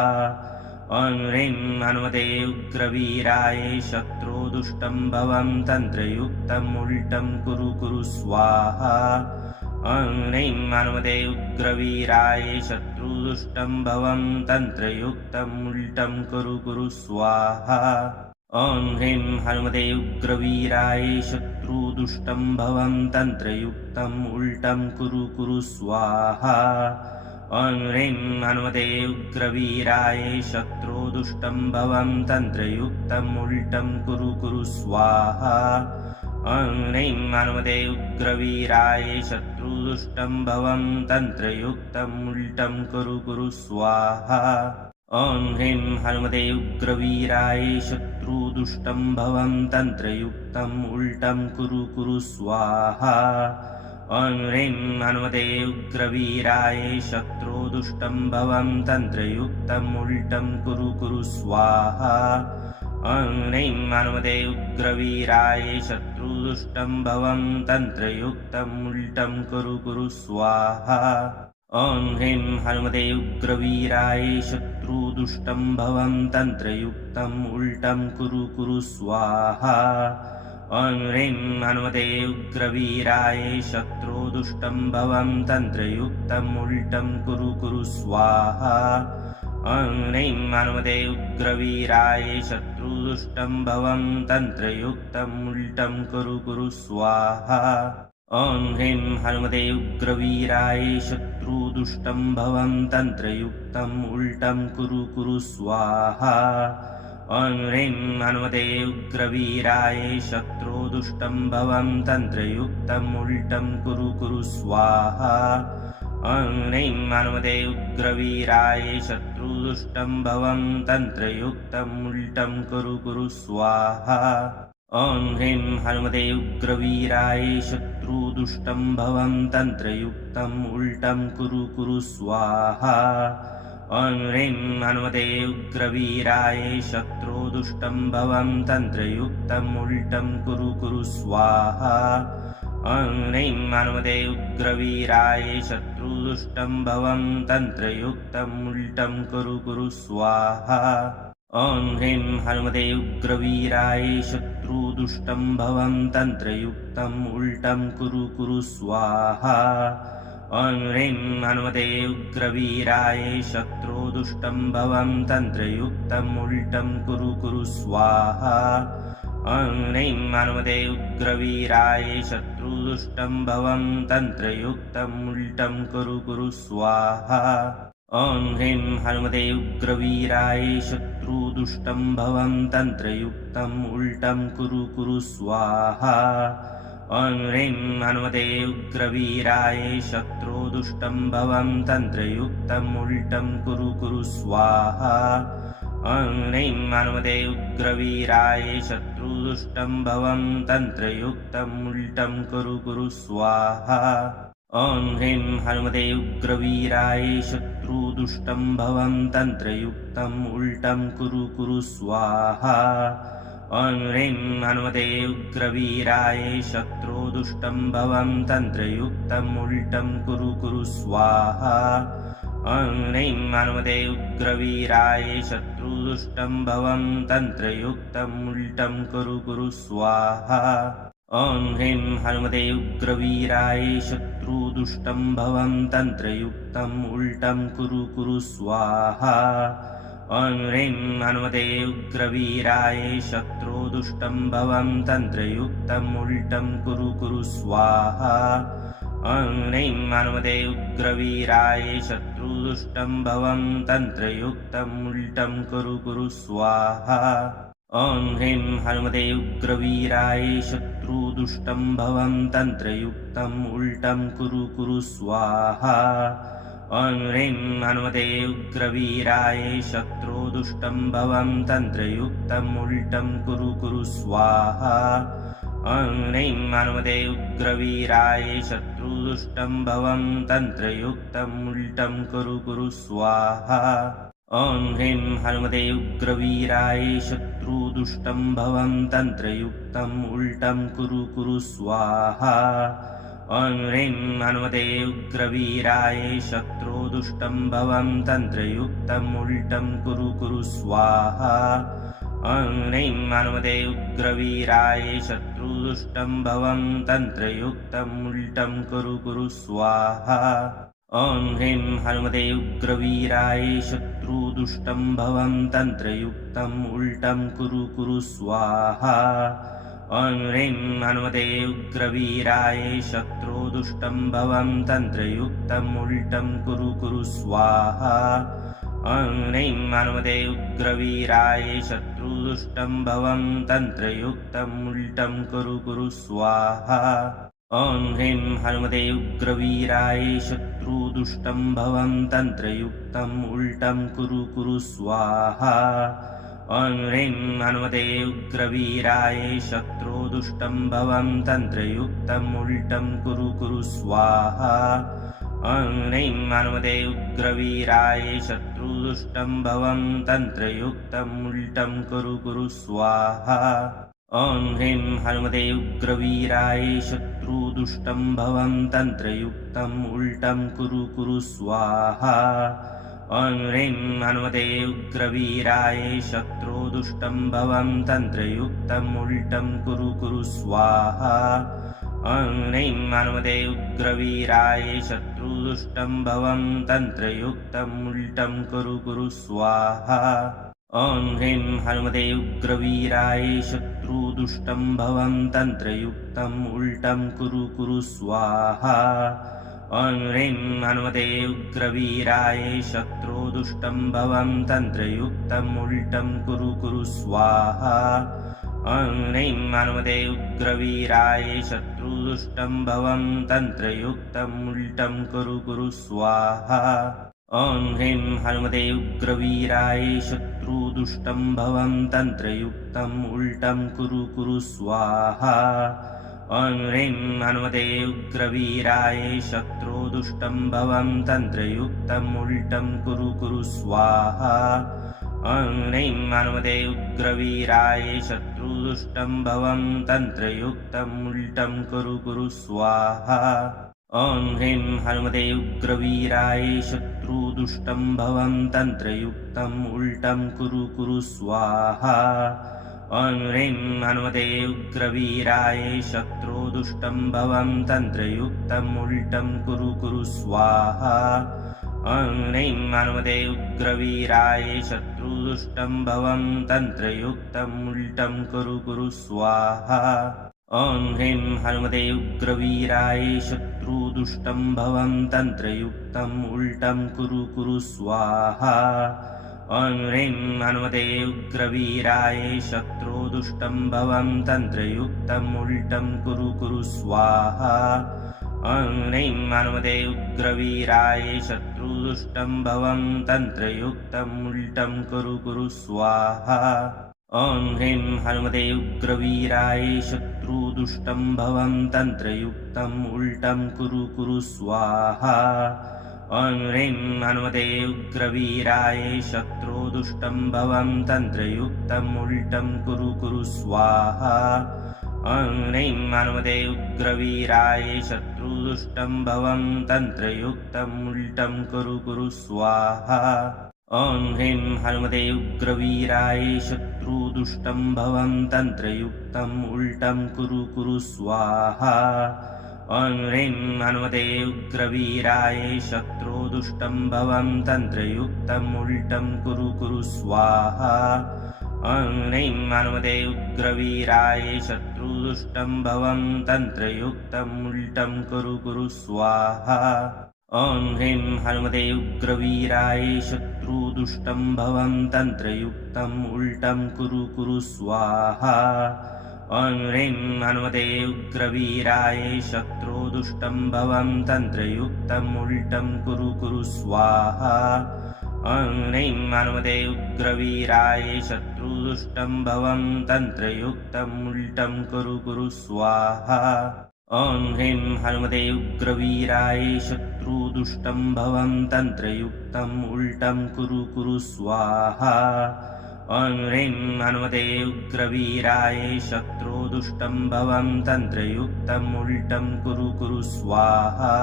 ॐ ह्रीं हनुमते उग्रवीराय शत्रुदुष्टं भवं तन्त्रयुक्तम् उल्टं कुरु कुरु स्वाहा ॐ ह्रीं हनुमते उग्रवीराय शत्रुदुष्टं भवं तन्त्रयुक्तम् उल्टं कुरु कुरु स्वाहा ॐ ह्रीं हनुमते उग्रवीराय शत्रुदुष्टं भवं तन्त्रयुक्तम् उल्टं कुरु कुरु स्वाहा ॐ ह्रीं हनुमते उग्रवीराय शत्रुदुष्टं भवं तन्त्रयुक्तम् उल्टं कुरु कुरु स्वाहा ॐ ह्रीं हनुमते उग्रवीराय शत्रुदुष्टं भवं तन्त्रयुक्तम् उल्टं कुरु कुरु स्वाहा ॐ ह्रीं हनुमते उग्रवीराय शत्रुदुष्टं भवं तन्त्रयुक्तम् उल्टं कुरु कुरु स्वाहा ॐ ह्रीं हनुमते उग्रवीराय शत्रुदुष्टं भवं तन्त्रयुक्तम् उल्टं कुरु कुरु स्वाहा ॐ ह्रीं हनुमते उग्रवीराय शत्रुदुष्टं भवं तन्त्रयुक्तम् उल्टं कुरु कुरु स्वाहा ॐ ह्रीं हनुमते उग्रवीराय शत्रुदुष्टं भवं तन्त्रयुक्तम् उल्टं कुरु कुरु स्वाहा ॐ ह्रीं हनुमते उग्रवीराय शत्रुदुष्टं भवं तन्त्रयुक्तम् उल्टं कुरु कुरु स्वाहा ॐ ह्रीं हनुमते उग्रवीराय शत्रुदुष्टं भवं तन्त्रयुक्तम् उल्टं कुरु कुरु स्वाहा ॐ ह्रीं हनुमते उग्रवीराय शत्रुदुष्टं भवं तन्त्रयुक्तम् उल्टं कुरु कुरु स्वाहा ॐ ह्रीं हनुमते उग्रवीराय शत्रुदुष्टं भवं तन्त्रयुक्तम् उल्टं कुरु कुरु स्वाहा ॐ ह्रीं हनुमते उग्रवीराय शत्रुदुष्टं भवं तन्त्रयुक्तम् उल्टं कुरु कुरु स्वाहा ॐ ह्रीं हनुमते उग्रवीराय शत्रुदुष्टं भवं तन्त्रयुक्तम् उल्टं कुरु कुरु स्वाहा ॐ ह्रीं हनुमते उग्रवीराय शत्रुदुष्टं भवं तन्त्रयुक्तम् उल्टं कुरु कुरु स्वाहा ॐ ह्रीं हनुमते उग्रवीराय शत्रुदुष्टं भवं तन्त्रयुक्तम् उल्टं कुरु कुरु स्वाहा ॐ ह्रीं हनुमते उग्रवीराय शत्रुदुष्टं भवं तन्त्रयुक्तम् उल्टं कुरु कुरु स्वाहा ॐ ह्रीं हनुमते उग्रवीराय शत्रुदुष्टं भवं तन्त्रयुक्तम् उल्टं कुरु कुरु स्वाहा ॐ ह्रीं हनुमते उग्रवीराय शत्रुदुष्टं भवं तन्त्रयुक्तम् उल्टं कुरु कुरु स्वाहा ॐ ह्रीं हनुमते उग्रवीराय शत्रुदुष्टं भवं तन्त्रयुक्तम् उल्टं कुरु कुरु स्वाहा ॐ ह्रीं हनुमते उग्रवीराय शत्रुदुष्टं भवं तन्त्रयुक्तम् उल्टं कुरु कुरु स्वाहा ॐ ह्रीं हनुमते उग्रवीराय शत्रुदुष्टं भवं तन्त्रयुक्तम् उल्टं कुरु कुरु स्वाहा ॐ ह्रीं हनुमते उग्रवीराय शत्रुदुष्टं भवं तन्त्रयुक्तम् उल्टं कुरु कुरु स्वाहा ॐ ह्रीं हनुमते उग्रवीराय शत्रुदुष्टं भवं तन्त्रयुक्तम् उल्टं कुरु कुरु स्वाहा ॐ ह्रीं हनुमते उग्रवीराय शत्रुदुष्टं भवं तन्त्रयुक्तम् उल्टं कुरु कुरु स्वाहा ॐ ह्रीं हनुमते उग्रवीराय शत्रुदुष्टं भवं तन्त्रयुक्तम् उल्टं कुरु कुरु स्वाहा ॐ ह्रीं हनुमते उग्रवीराय शत्रुदुष्टं भवं तन्त्रयुक्तम् उल्टं कुरु कुरु स्वाहा ॐ ह्रीं हनुमते उग्रवीराय शत्रुदुष्टं भवं तन्त्रयुक्तम् उल्टं कुरु कुरु स्वाहा ॐ ह्रीं हनुमते उग्रवीराय शत्रुदुष्टं भवं तन्त्रयुक्तम् उल्टं कुरु कुरु स्वाहा ॐ ह्रीं हनुमते उग्रवीराय शत्रुदुष्टं भवं तन्त्रयुक्तम् उल्टं कुरु कुरु स्वाहा ॐ ह्रीं हनुमते उग्रवीराय शत्रुदुष्टं भवं तन्त्रयुक्तम् उल्टं कुरु कुरु स्वाहा ॐ ह्रीं हनुमते उग्रवीराय शत्रुदुष्टं भवं तन्त्रयुक्तम् उल्टं कुरु कुरु स्वाहा ॐ ह्रीं हनुमते उग्रवीराय शत्रुदुष्टं भवं तन्त्रयुक्तम् उल्टं कुरु कुरु स्वाहा ॐ ह्रीं हनुमते उग्रवीराय शत्रुदुष्टं भवं तन्त्रयुक्तम् उल्टं कुरु कुरु स्वाहा ॐ ह्रीं हनुमते उग्रवीराय शत्रुदुष्टं भवं तन्त्रयुक्तम् उल्टं कुरु कुरु स्वाहा ॐ ह्रीं हनुमते उग्रवीराय शत्रुदुष्टं भवं तन्त्रयुक्तम् उल्टं कुरु कुरु स्वाहा ॐ ह्रीं हनुमते उग्रवीराय शत्रुदुष्टं भवं तन्त्रयुक्तम् उल्टं कुरु कुरु स्वाहा ॐ ह्रीं हनुमते उग्रवीराय शत्रुदुष्टं भवं तन्त्रयुक्तम् उल्टं कुरु कुरु स्वाहा ॐ ह्रीं हनुमते उग्रवीराय शत्रुदुष्टं भवं तन्त्रयुक्तम् उल्टं कुरु कुरु स्वाहा ॐ ह्रीं हनुमते उग्रवीराय शत्रुदुष्टं भवं तन्त्रयुक्तम् उल्टं कुरु कुरु स्वाहा ॐ ह्रीं हनुमते उग्रवीराय शत्रुदुष्टं भवं तन्त्रयुक्तम् उल्टं कुरु कुरु स्वाहा ॐ ह्रीं हनुमते उग्रवीराय शत्रुदुष्टं भवं तन्त्रयुक्तम् उल्टं कुरु कुरु स्वाहा ॐ ह्रीं हनुमते उग्रवीराय शत्रुदुष्टं भवं तन्त्रयुक्तम् उल्टं कुरु कुरु स्वाहा ॐ ह्रीं हनुमते उग्रवीराय शत्रुदुष्टं भवं तन्त्रयुक्तम् उल्टं कुरु कुरु स्वाहा ॐ ह्रीं हनुमते उग्रवीराय शत्रुदुष्टं भवं तन्त्रयुक्तम् उल्टं कुरु कुरु स्वाहा ॐ ह्रीं हनुमते उग्रवीराय शत्रुदुष्टं भवं तन्त्रयुक्तम् उल्टं कुरु कुरु स्वाहा ॐ ह्रीं हनुमते उग्रवीराय शत्रुदुष्टं भवं तन्त्रयुक्तम् उल्टं कुरु कुरु स्वाहा ॐ ह्रीं हनुमते उग्रवीराय शत्रुदुष्टं भवं तन्त्रयुक्तम् उल्टं कुरु कुरु स्वाहा ॐ ह्रीं हनुमते उग्रवीराय शत्रुदुष्टं भवं तन्त्रयुक्तम् उल्टं कुरु कुरु स्वाहा ॐ ह्रीं हनुमते उग्रवीराय शत्रुदुष्टं भवं तन्त्रयुक्तम् उल्टं कुरु कुरु स्वाहा ॐ ह्रीं हनुमते उग्रवीराय शत्रुदुष्टं भवं तन्त्रयुक्तम् उल्टं कुरु कुरु स्वाहा ॐ ह्रीं हनुमते उग्रवीराय शत्रुदुष्टं भवं तन्त्रयुक्तम् उल्टं कुरु कुरु स्वाहा ॐ ह्रीं हनुमते उग्रवीराय शत्रुदुष्टं भवं तन्त्रयुक्तम् उल्टं कुरु कुरु स्वाहा ॐ ह्रीं हनुमते उग्रवीराय शत्रुदुष्टं भवं तन्त्रयुक्तम् उल्टं कुरु कुरु स्वाहा ॐ ह्रीं हनुमते उग्रवीराय शत्रुदुष्टं भवं तन्त्रयुक्तम् उल्टं कुरु कुरु स्वाहा ॐ ह्रीं हनुमते उग्रवीराय शत्रुदुष्टं भवं तन्त्रयुक्तम् उल्टं कुरु कुरु स्वाहा ॐ ह्रीं हनुमते उग्रवीराय शत्रुदुष्टं भवं तन्त्रयुक्तम् उल्टं कुरु कुरु स्वाहा ॐ ह्रीं हनुमते उग्रवीराय शत्रुदुष्टं भवं तन्त्रयुक्तम् उल्टं कुरु कुरु स्वाहा ॐ ह्रीं हनुमते उग्रवीराय शत्रुदुष्टं भवं तन्त्रयुक्तम् उल्टं कुरु कुरु स्वाहा ॐ ह्रीं हनुमते उग्रवीराय शत्रुदुष्टं भवं तन्त्रयुक्तम् उल्टं कुरु कुरु स्वाहा ॐ ह्रीं हनुमते उग्रवीराय शत्रुदुष्टं भवं तन्त्रयुक्तम् उल्टं कुरु कुरु स्वाहा ॐ ह्रीं हनुमते उग्रवीराय शत्रुदुष्टं भवं तन्त्रयुक्तम् उल्टं कुरु कुरु स्वाहा ॐ ह्रीं हनुमते उग्रवीराय शत्रुदुष्टं भवं तन्त्रयुक्तम् उल्टं कुरु कुरु स्वाहा ॐ ह्रीं हनुमते उग्रवीराय शत्रुदुष्टं भवं तन्त्रयुक्तम् उल्टं कुरु कुरु स्वाहा ॐ ह्रीं हनुमते उग्रवीराय शत्रुदुष्टं भवं तन्त्रयुक्तम् उल्टं कुरु कुरु स्वाहा ॐ ह्रीं हनुमते उग्रवीराय शत्रुदुष्टं भवं तन्त्रयुक्तम् उल्टं कुरु कुरु स्वाहा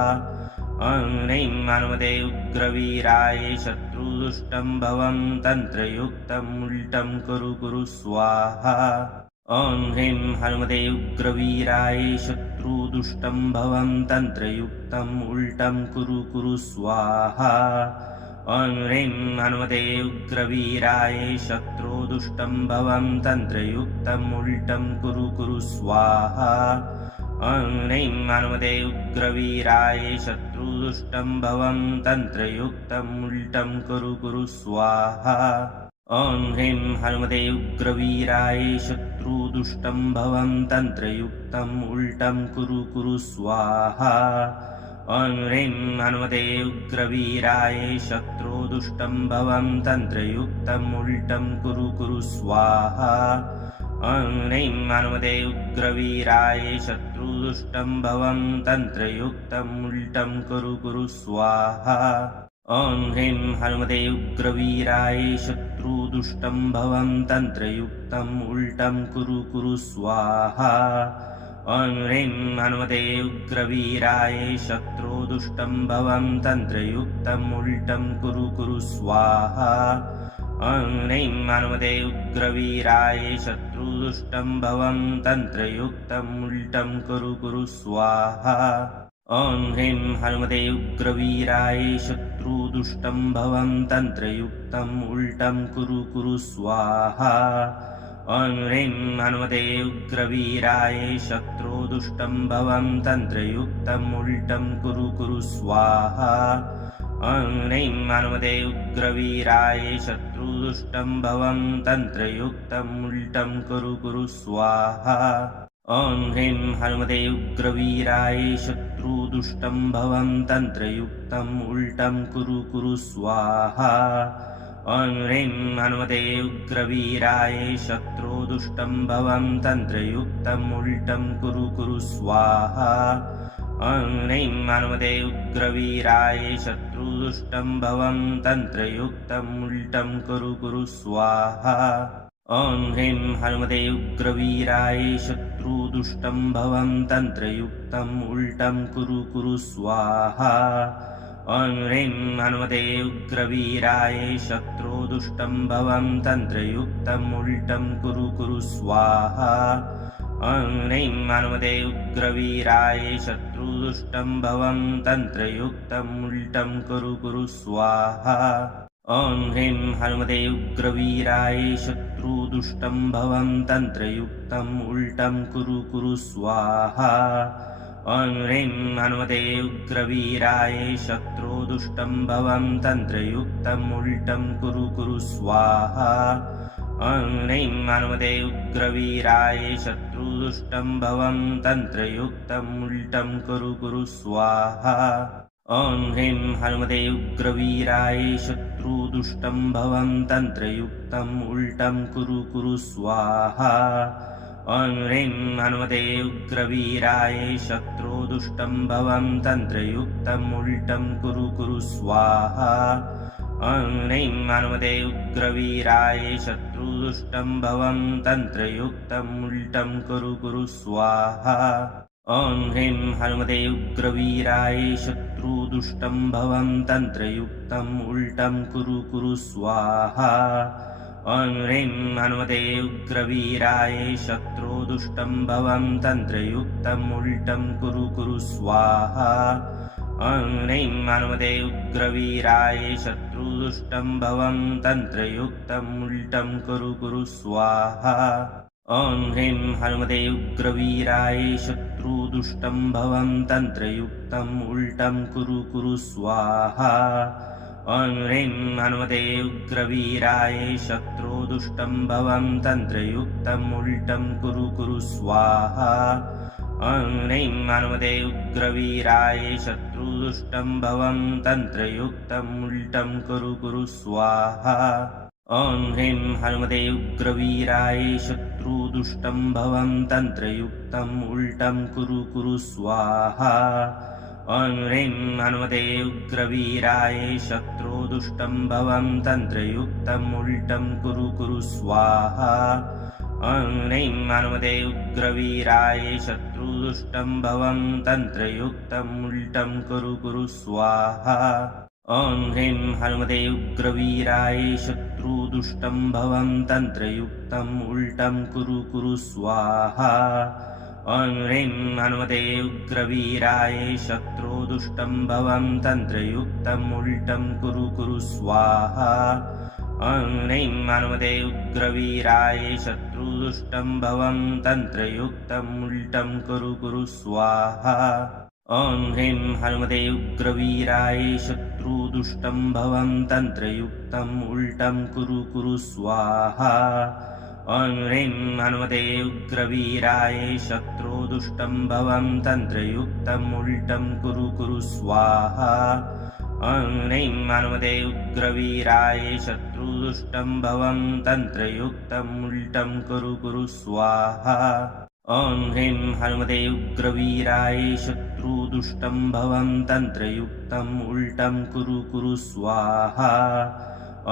ॐ ह्रीं हनुमते उग्रवीराय शत्रुदुष्टं भवं तन्त्रयुक्तम् उल्टं कुरु कुरु स्वाहा ॐ ह्रीं हनुमते उग्रवीराय शत्रुदुष्टं भवं तन्त्रयुक्तम् उल्टं कुरु कुरु स्वाहा ॐ ह्रीं हनुमते उग्रवीराय शत्रुदुष्टं भवं तन्त्रयुक्तम् उल्टं कुरु कुरु स्वाहा ॐ ह्रीं हनुमते उग्रवीराय शत्रुदुष्टं भवं तन्त्रयुक्तम् उल्टं कुरु कुरु स्वाहा ॐ ह्रीं हनुमते उग्रवीराय शत्रुदुष्टं भवं तन्त्रयुक्तम् उल्टं कुरु कुरु स्वाहा ॐ ह्रीं हनुमते उग्रवीराय शत्रुदुष्टं भवं तन्त्रयुक्तम् उल्टं कुरु कुरु स्वाहा ॐ ह्रीं हनुमते उग्रवीराय शत्रुदुष्टं भवं तन्त्रयुक्तम् उल्टं कुरु कुरु स्वाहा ॐ ह्रीं हनुमते उग्रवीराय शत्रुदुष्टं भवं तन्त्रयुक्तम् उल्टं कुरु कुरु स्वाहा ॐ ह्रीं हनुमते उग्रवीराय शत्रुदुष्टं भवं तन्त्रयुक्तम् उल्टं कुरु कुरु स्वाहा ॐ ह्रीं हनुमते उग्रवीराय शत्रुदुष्टं भवं तन्त्रयुक्तम् उल्टं कुरु कुरु स्वाहा ॐ ह्रीं हनुमते उग्रवीराय शत्रुदुष्टं भवं तन्त्रयुक्तम् उल्टं कुरु कुरु स्वाहा ॐ ह्रीं हनुमते उग्रवीराय शत्रुदुष्टं भवं तन्त्रयुक्तम् उल्टं कुरु कुरु स्वाहा ॐ ह्रीं हनुमते उग्रवीराय शत्रुदुष्टं भवं तन्त्रयुक्तम् उल्टं कुरु कुरु स्वाहा ॐ ह्रीं हनुमते उग्रवीराय शत्रुदुष्टं भवं तन्त्रयुक्तम् उल्टं कुरु कुरु स्वाहा ॐ ह्रीं हनुमते उग्रवीराय शत्रुदुष्टं भवं तन्त्रयुक्तम् उल्टं कुरु कुरु स्वाहा ॐ ह्रीं हनुमते उग्रवीराय शत्रुदुष्टं भवं तन्त्रयुक्तम् उल्टं कुरु कुरु स्वाहा ॐ ह्रीं हनुमते उग्रवीराय शत्रुदुष्टं भवं तन्त्रयुक्तम् उल्टं कुरु कुरु स्वाहा ॐ ह्रीं हनुमते उग्रवीराय शत्रुदुष्टं भवं तन्त्रयुक्तम् उल्टं कुरु कुरु स्वाहा ॐ ह्रीं हनुमते उग्रवीराय शत्रुदुष्टं भवं तन्त्रयुक्तम् उल्टं कुरु कुरु स्वाहा ॐ ह्रीं हनुमते उग्रवीराय शत्रुदुष्टं भवं तन्त्रयुक्तम् उल्टं कुरु कुरु स्वाहा ॐ ह्रीं हनुमते उग्रवीराय शत्रुदुष्टं भवं तन्त्रयुक्तम् उल्टं कुरु कुरु स्वाहा ॐ ह्रीं हनुमते उग्रवीराय शत्रुदुष्टं भवं तन्त्रयुक्तम् उल्टं कुरु कुरु स्वाहा ॐ ह्रीं हनुमते उग्रवीराय शत्रुदुष्टं भवं तन्त्रयुक्तम् उल्टं कुरु कुरु स्वाहा ॐ ह्रीं हनुमते उग्रवीराय शत्रुदुष्टं भवं तन्त्रयुक्तम् उल्टं कुरु कुरु स्वाहा ॐ ह्रीं हनुमते उग्रवीराय शत्रुदुष्टं भवं तन्त्रयुक्तम् उल्टं कुरु कुरु स्वाहा ॐ ह्रीं हनुमते उग्रवीराय शत्रुदुष्टं भवं तन्त्रयुक्तम् उल्टं कुरु कुरु स्वाहा ॐ ह्रीं हनुमते उग्रवीराय शत्रुदुष्टं भवं तन्त्रयुक्तम् उल्टं कुरु कुरु स्वाहा ॐ ह्रीं हनुमते उग्रवीराय शत्रुदुष्टं भवं तन्त्रयुक्तम् उल्टं कुरु कुरु स्वाहा ॐ ह्रीं हनुमते उग्रवीराय शत्रुदुष्टं भवं तन्त्रयुक्तम् उल्टं कुरु कुरु स्वाहा ॐ ह्रीं हनुमते उग्रवीराय शत्रुदुष्टं भवं तन्त्रयुक्तम् उल्टं कुरु कुरु स्वाहा ॐ ह्रीं हनुमते उग्रवीराय शत्रुदुष्टं भवं तन्त्रयुक्तम् उल्टं कुरु कुरु स्वाहा ॐ ह्रीं हनुमते उग्रवीराय शत्रुदुष्टं भवं तन्त्रयुक्तम् उल्टं कुरु कुरु स्वाहा ॐ ह्रीं हनुमते उग्रवीराय शत्रुदुष्टं भवं तन्त्रयुक्तम् उल्टं कुरु कुरु स्वाहा ॐ ह्रीं हनुमते उग्रवीराय शत्रुदुष्टं भवं तन्त्रयुक्तम् उल्टं कुरु कुरु स्वाहा ॐ ह्रीं हनुमते उग्रवीराय शत्रुदुष्टं भवं तन्त्रयुक्तम् उल्टं कुरु कुरु स्वाहा ॐ ह्रीं हनुमते उग्रवीराय शत्रुदुष्टं भवं तन्त्रयुक्तम् उल्टं कुरु कुरु स्वाहा ॐ ह्रीं हनुमते उग्रवीराय शत्रुदुष्टं भवं तन्त्रयुक्तम् उल्टं कुरु कुरु स्वाहा ॐ ह्रीं हनुमते उग्रवीराय शत्रुदुष्टं भवं तन्त्रयुक्तम् उल्टं कुरु कुरु स्वाहा ॐ ह्रीं हनुमते उग्रवीराय शत्रुदुष्टं भवं तन्त्रयुक्तम् उल्टं कुरु कुरु स्वाहा ॐ ह्रीं हनुमते उग्रवीराय शत्रुदुष्टं भवं तन्त्रयुक्तम् उल्टं कुरु कुरु स्वाहा ॐ ह्रीं हनुमते उग्रवीराय शत्रुदुष्टं भवं तन्त्रयुक्तम् उल्टं कुरु कुरु स्वाहा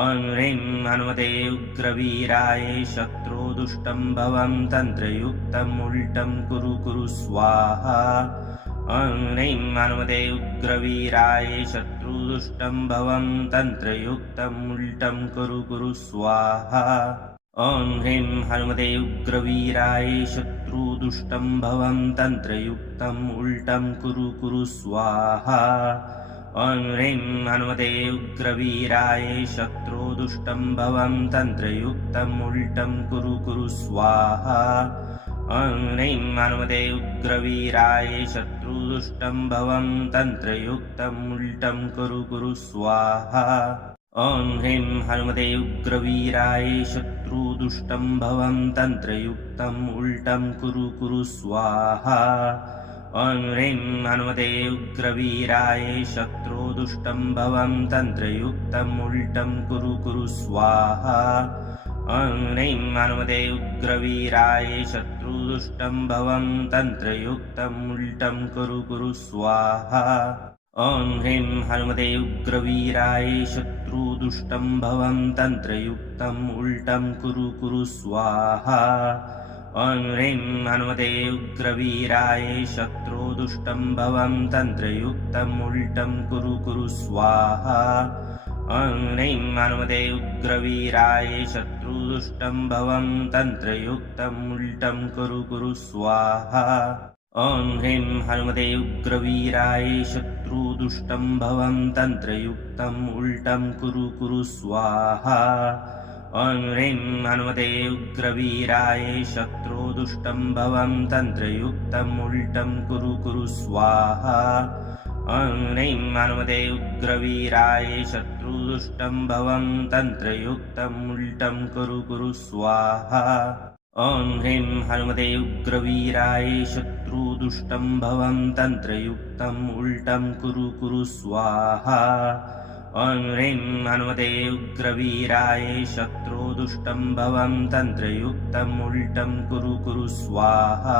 ॐ ह्रीं हनुमते उग्रवीराय शत्रुदुष्टं भवं तन्त्रयुक्तम् उल्टं कुरु कुरु स्वाहा ॐ ह्रीं हनुमते उग्रवीराय शत्रुदुष्टं भवं तन्त्रयुक्तम् उल्टं कुरु कुरु स्वाहा ॐ ह्रीं हनुमते उग्रवीराय शत्रुदुष्टं भवं तन्त्रयुक्तम् उल्टं कुरु कुरु स्वाहा ॐ ह्रीं हनुमते उग्रवीराय शत्रुदुष्टं भवं तन्त्रयुक्तम् उल्टं कुरु कुरु स्वाहा ॐ ह्रीं हनुमते उग्रवीराय शत्रुदुष्टं भवं तन्त्रयुक्तम् उल्टं कुरु कुरु स्वाहा ॐ ह्रीं हनुमते उग्रवीराय शत्रुदुष्टं भवं तन्त्रयुक्तम् उल्टं कुरु कुरु स्वाहा ॐ ह्रीं हनुमते उग्रवीराय शत्रुदुष्टं भवं तन्त्रयुक्तम् उल्टं कुरु कुरु स्वाहा ॐ ह्रीं हनुमते उग्रवीराय शत्रुदुष्टं भवं तन्त्रयुक्तम् उल्टं कुरु कुरु स्वाहा ॐ ह्रीं हनुमते उग्रवीराय शत्रुदुष्टं भवं तन्त्रयुक्तम् उल्टं कुरु कुरु स्वाहा ॐ ह्रीं हनुमते उग्रवीराय शत्रुदुष्टं भवं तन्त्रयुक्तम् उल्टं कुरु कुरु स्वाहा ॐ ह्रीं हनुमते उग्रवीराय शत्रुदुष्टं भवं तन्त्रयुक्तम् उल्टं कुरु कुरु स्वाहा ॐ ह्रीं हनुमते उग्रवीराय शत्रुदुष्टं भवं तन्त्रयुक्तम् उल्टं कुरु कुरु स्वाहा ॐ ह्रीं हनुमते उग्रवीराय शत्रुदुष्टं भवं तन्त्रयुक्तम् उल्टं कुरु कुरु स्वाहा ॐ ह्रीं हनुमते उग्रवीराय शत्रुदुष्टं भवं तन्त्रयुक्तम् उल्टं कुरु कुरु स्वाहा ॐ ह्रीं हनुमते उग्रवीराय शत्रुदुष्टं भवं तन्त्रयुक्तम् उल्टं कुरु कुरु स्वाहा ॐ ह्रीं हनुमते उग्रवीराय शत्रुदुष्टं भवं तन्त्रयुक्तम् उल्टं कुरु कुरु स्वाहा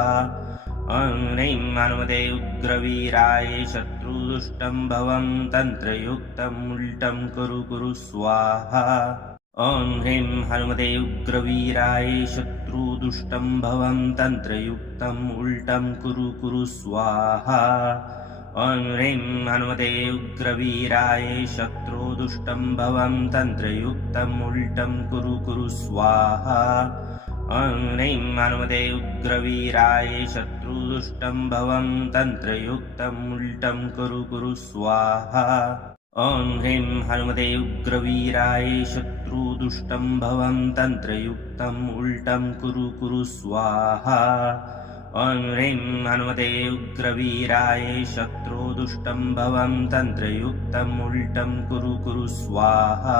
ॐ ह्रीं हनुमते उग्रवीराय शत्रुदुष्टं भवं तन्त्रयुक्तम् उल्टं कुरु कुरु स्वाहा ॐ ह्रीं हनुमते उग्रवीराय शत्रुदुष्टं भवं तन्त्रयुक्तम् उल्टं कुरु कुरु स्वाहा ॐ ह्रीं हनुमते उग्रवीराय शत्रुदुष्टं भवं तन्त्रयुक्तम् उल्टं कुरु कुरु स्वाहा ॐ ह्रीं हनुमते उग्रवीराय शत्रुदुष्टं भवं तन्त्रयुक्तम् उल्टं कुरु कुरु स्वाहा ॐ ह्रीं हनुमते उग्रवीराय शत्रुदुष्टं भवं तन्त्रयुक्तम् उल्टं कुरु कुरु स्वाहा ॐ ह्रीं हनुमते उग्रवीराय शत्रुदुष्टं भवं तन्त्रयुक्तम् उल्टं कुरु कुरु स्वाहा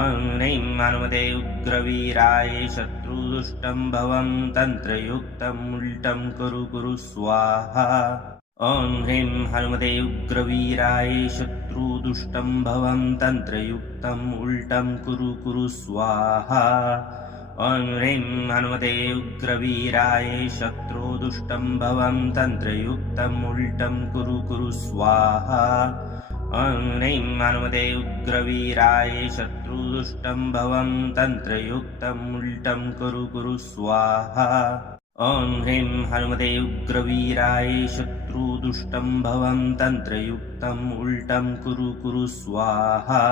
ॐ ह्रीं हनुमते उग्रवीराय शत्रुदुष्टं भवं तन्त्रयुक्तम् उल्टं कुरु कुरु स्वाहा ॐ ह्रीं हनुमते उग्रवीराय शत्रुदुष्टं भवं तन्त्रयुक्तम् उल्टं कुरु कुरु स्वाहा ॐ ह्रीं हनुमते उग्रवीराय शत्रुदुष्टं भवं तन्त्रयुक्तम् उल्टं कुरु कुरु स्वाहा ॐ ह्रीं हनुमते उग्रवीराय शत्रुदुष्टं भवं तन्त्रयुक्तम् उल्टं कुरु कुरु स्वाहा ॐ ह्रीं हनुमते उग्रवीराय शत्रुदुष्टं भवं तन्त्रयुक्तम् उल्टं कुरु कुरु स्वाहा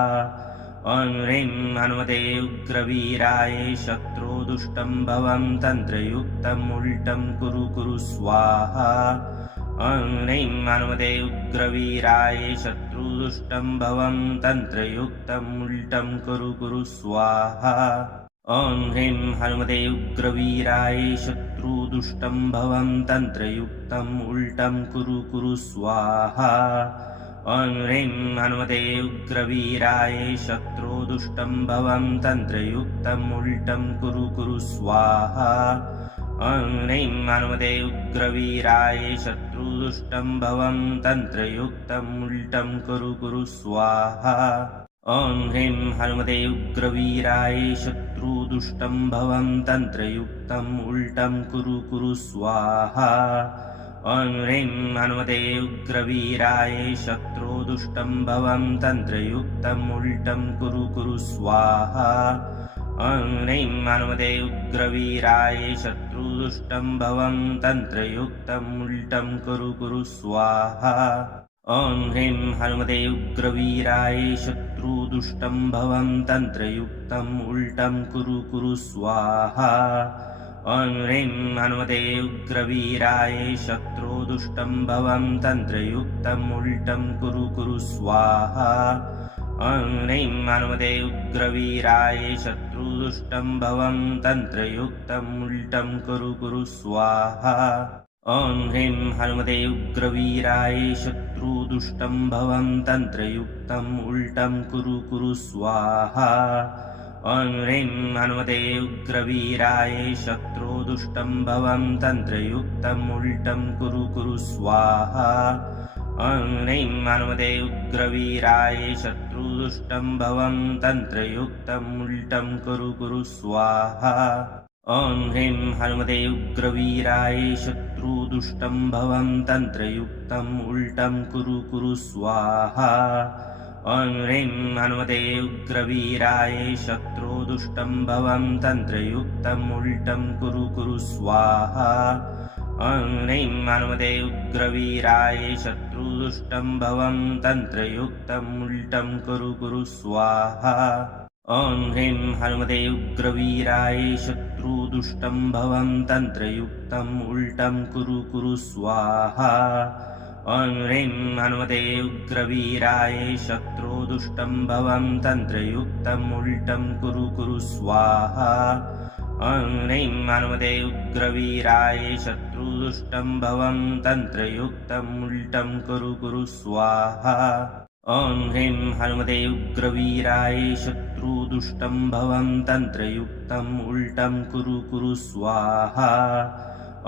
ॐ ह्रीं हनुमते उग्रवीराय शत्रुदुष्टं भवं तन्त्रयुक्तम् उल्टं कुरु कुरु स्वाहा ॐ ह्रीं हनुमते उग्रवीराय शत्रुदुष्टं भवं तन्त्रयुक्तम् उल्टं कुरु कुरु स्वाहा ॐ ह्रीं हनुमते उग्रवीराय शत्रुदुष्टं भवं तन्त्रयुक्तम् उल्टं कुरु कुरु स्वाहा ॐ ह्रीं हनुमते उग्रवीराय शत्रुदुष्टं भवं तन्त्रयुक्तम् उल्टं कुरु कुरु स्वाहा ॐ ह्रीं हनुमते उग्रवीराय शत्रुदुष्टं भवं तन्त्रयुक्तम् उल्टं कुरु कुरु स्वाहा ॐ ह्रीं हनुमते उग्रवीराय शत्रुदुष्टं भवं तन्त्रयुक्तम् उल्टं कुरु कुरु स्वाहा ॐ ह्रीं हनुमते उग्रवीराय शत्रुदुष्टं भवं तन्त्रयुक्तम् उल्टं कुरु कुरु स्वाहा ॐ ह्रीं हनुमते उग्रवीराय शत्रुदुष्टं भवं तन्त्रयुक्तम् उल्टं कुरु कुरु स्वाहा ॐ ह्रीं हनुमते उग्रवीराय शत्रुदुष्टं भवं तन्त्रयुक्तम् उल्टं कुरु कुरु स्वाहा ॐ ह्रीं हनुमते उग्रवीराय शत्रुदुष्टं भवं तन्त्रयुक्तम् उल्टं कुरु कुरु स्वाहा ॐ ह्रीं हनुमते उग्रवीराय शत्रुदुष्टं भवं तन्त्रयुक्तम् उल्टं कुरु कुरु स्वाहा ॐ ह्रीं हनुमते उग्रवीराय शत्रुदुष्टं भवं तन्त्रयुक्तम् उल्टं कुरु कुरु स्वाहा ॐ ह्रीं हनुमते उग्रवीराय शत्रुदुष्टं भवं तन्त्रयुक्तम् उल्टं कुरु कुरु स्वाहा ॐ ह्रीं हनुमते उग्रवीराय शत्रुदुष्टं भवं तन्त्रयुक्तम् उल्टं कुरु कुरु स्वाहा ॐ ह्रीं हनुमते उग्रवीराय शत्रुदुष्टं भवं तन्त्रयुक्तम् उल्टं कुरु कुरु स्वाहा ॐ ह्रीं हनुमते उग्रवीराय शत्रुदुष्टं भवं तन्त्रयुक्तम् उल्टं कुरु कुरु स्वाहा ॐ ह्रीं हनुमते उग्रवीराय शत्रुदुष्टं भवं तन्त्रयुक्तम् उल्टं कुरु कुरु स्वाहा ॐ ह्रीं हनुमते उग्रवीराय शत्रुदुष्टं भवं तन्त्रयुक्तम् उल्टं कुरु कुरु स्वाहा ॐ ह्रीं हनुमते उग्रवीराय शत्रुदुष्टं भवं तन्त्रयुक्तम् उल्टं कुरु कुरु स्वाहा ॐ ह्रीं हनुमते उग्रवीराय शत्रुदुष्टं भवं तन्त्रयुक्तम् उल्टं कुरु कुरु स्वाहा ॐ ह्रीं हनुमते उग्रवीराय शत्रुदुष्टं भवं तन्त्रयुक्तम् उल्टं कुरु कुरु स्वाहा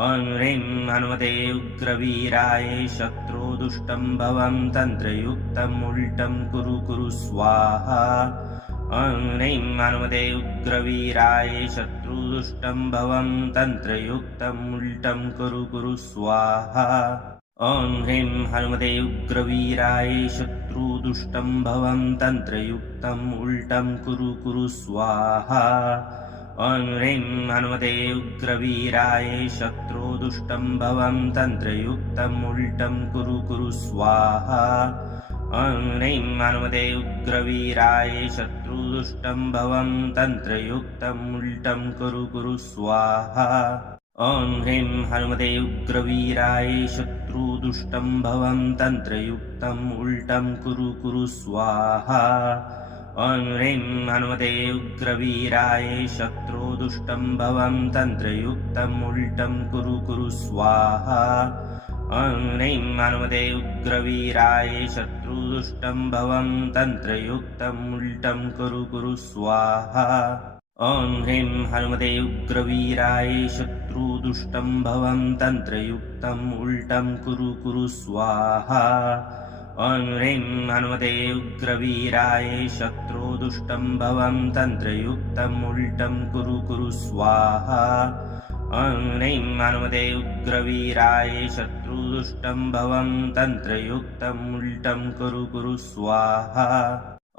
ॐ ह्रीं हनुमते उग्रवीराय शत्रुदुष्टं भवं तन्त्रयुक्तम् उल्टं कुरु कुरु स्वाहा ॐ ह्रीं हनुमते उग्रवीराय शत्रुदुष्टं भवं तन्त्रयुक्तम् उल्टं कुरु कुरु स्वाहा ॐ ह्रीं हनुमते उग्रवीराय शत्रुदुष्टं भवं तन्त्रयुक्तम् उल्टं कुरु कुरु स्वाहा ॐ ह्रीं हनुमते उग्रवीराय शत्रुदुष्टं भवं तन्त्रयुक्तम् उल्टं कुरु कुरु स्वाहा ॐ ह्रीं हनुमते उग्रवीराय शत्रुदुष्टं भवं तन्त्रयुक्तम् उल्टं कुरु कुरु स्वाहा ॐ ह्रीं हनुमते उग्रवीराय शत्रुदुष्टं भवं तन्त्रयुक्तम् उल्टं कुरु कुरु स्वाहा ॐ ह्रीं हनुमते उग्रवीराय शत्रुदुष्टं भवं तन्त्रयुक्तम् उल्टं कुरु कुरु स्वाहा ॐ ह्रीं हनुमते उग्रवीराय शत्रुदुष्टं भवं तन्त्रयुक्तम् उल्टं कुरु कुरु स्वाहा ॐ ह्रीं हनुमते उग्रवीराय शत्रुदुष्टं भवं तन्त्रयुक्तम् उल्टं कुरु कुरु स्वाहा ॐ ह्रीं हनुमते उग्रवीराय शत्रुदुष्टं भवं तन्त्रयुक्तम् उल्टं कुरु कुरु स्वाहा ॐ ह्रीं हनुमते उग्रवीराय शत्रुदुष्टं भवं तन्त्रयुक्तम् उल्टं कुरु कुरु स्वाहा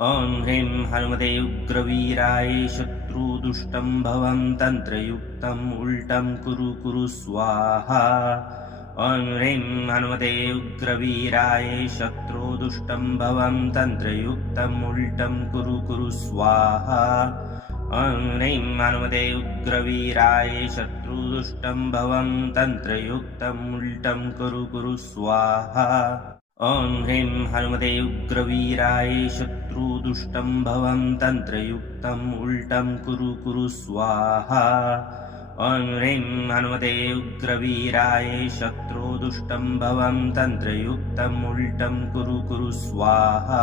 ॐ ह्रीं हनुमते उग्रवीराय शत्रुदुष्टं भवं तन्त्रयुक्तम् उल्टं कुरु कुरु स्वाहा ॐ ह्रीं हनुमते उग्रवीराय शत्रुदुष्टं भवं तन्त्रयुक्तम् उल्टं कुरु कुरु स्वाहा ॐ ह्रीं हनुमते उग्रवीराय शत्रुदुष्टं भवं तन्त्रयुक्तम् उल्टं कुरु कुरु स्वाहा ॐ ह्रीं हनुमते उग्रवीराय शत्रुदुष्टं भवं तन्त्रयुक्तम् उल्टं कुरु कुरु स्वाहा ॐ ह्रीं हनुमते उग्रवीराय शत्रुदुष्टं भवं तन्त्रयुक्तम् उल्टं कुरु कुरु स्वाहा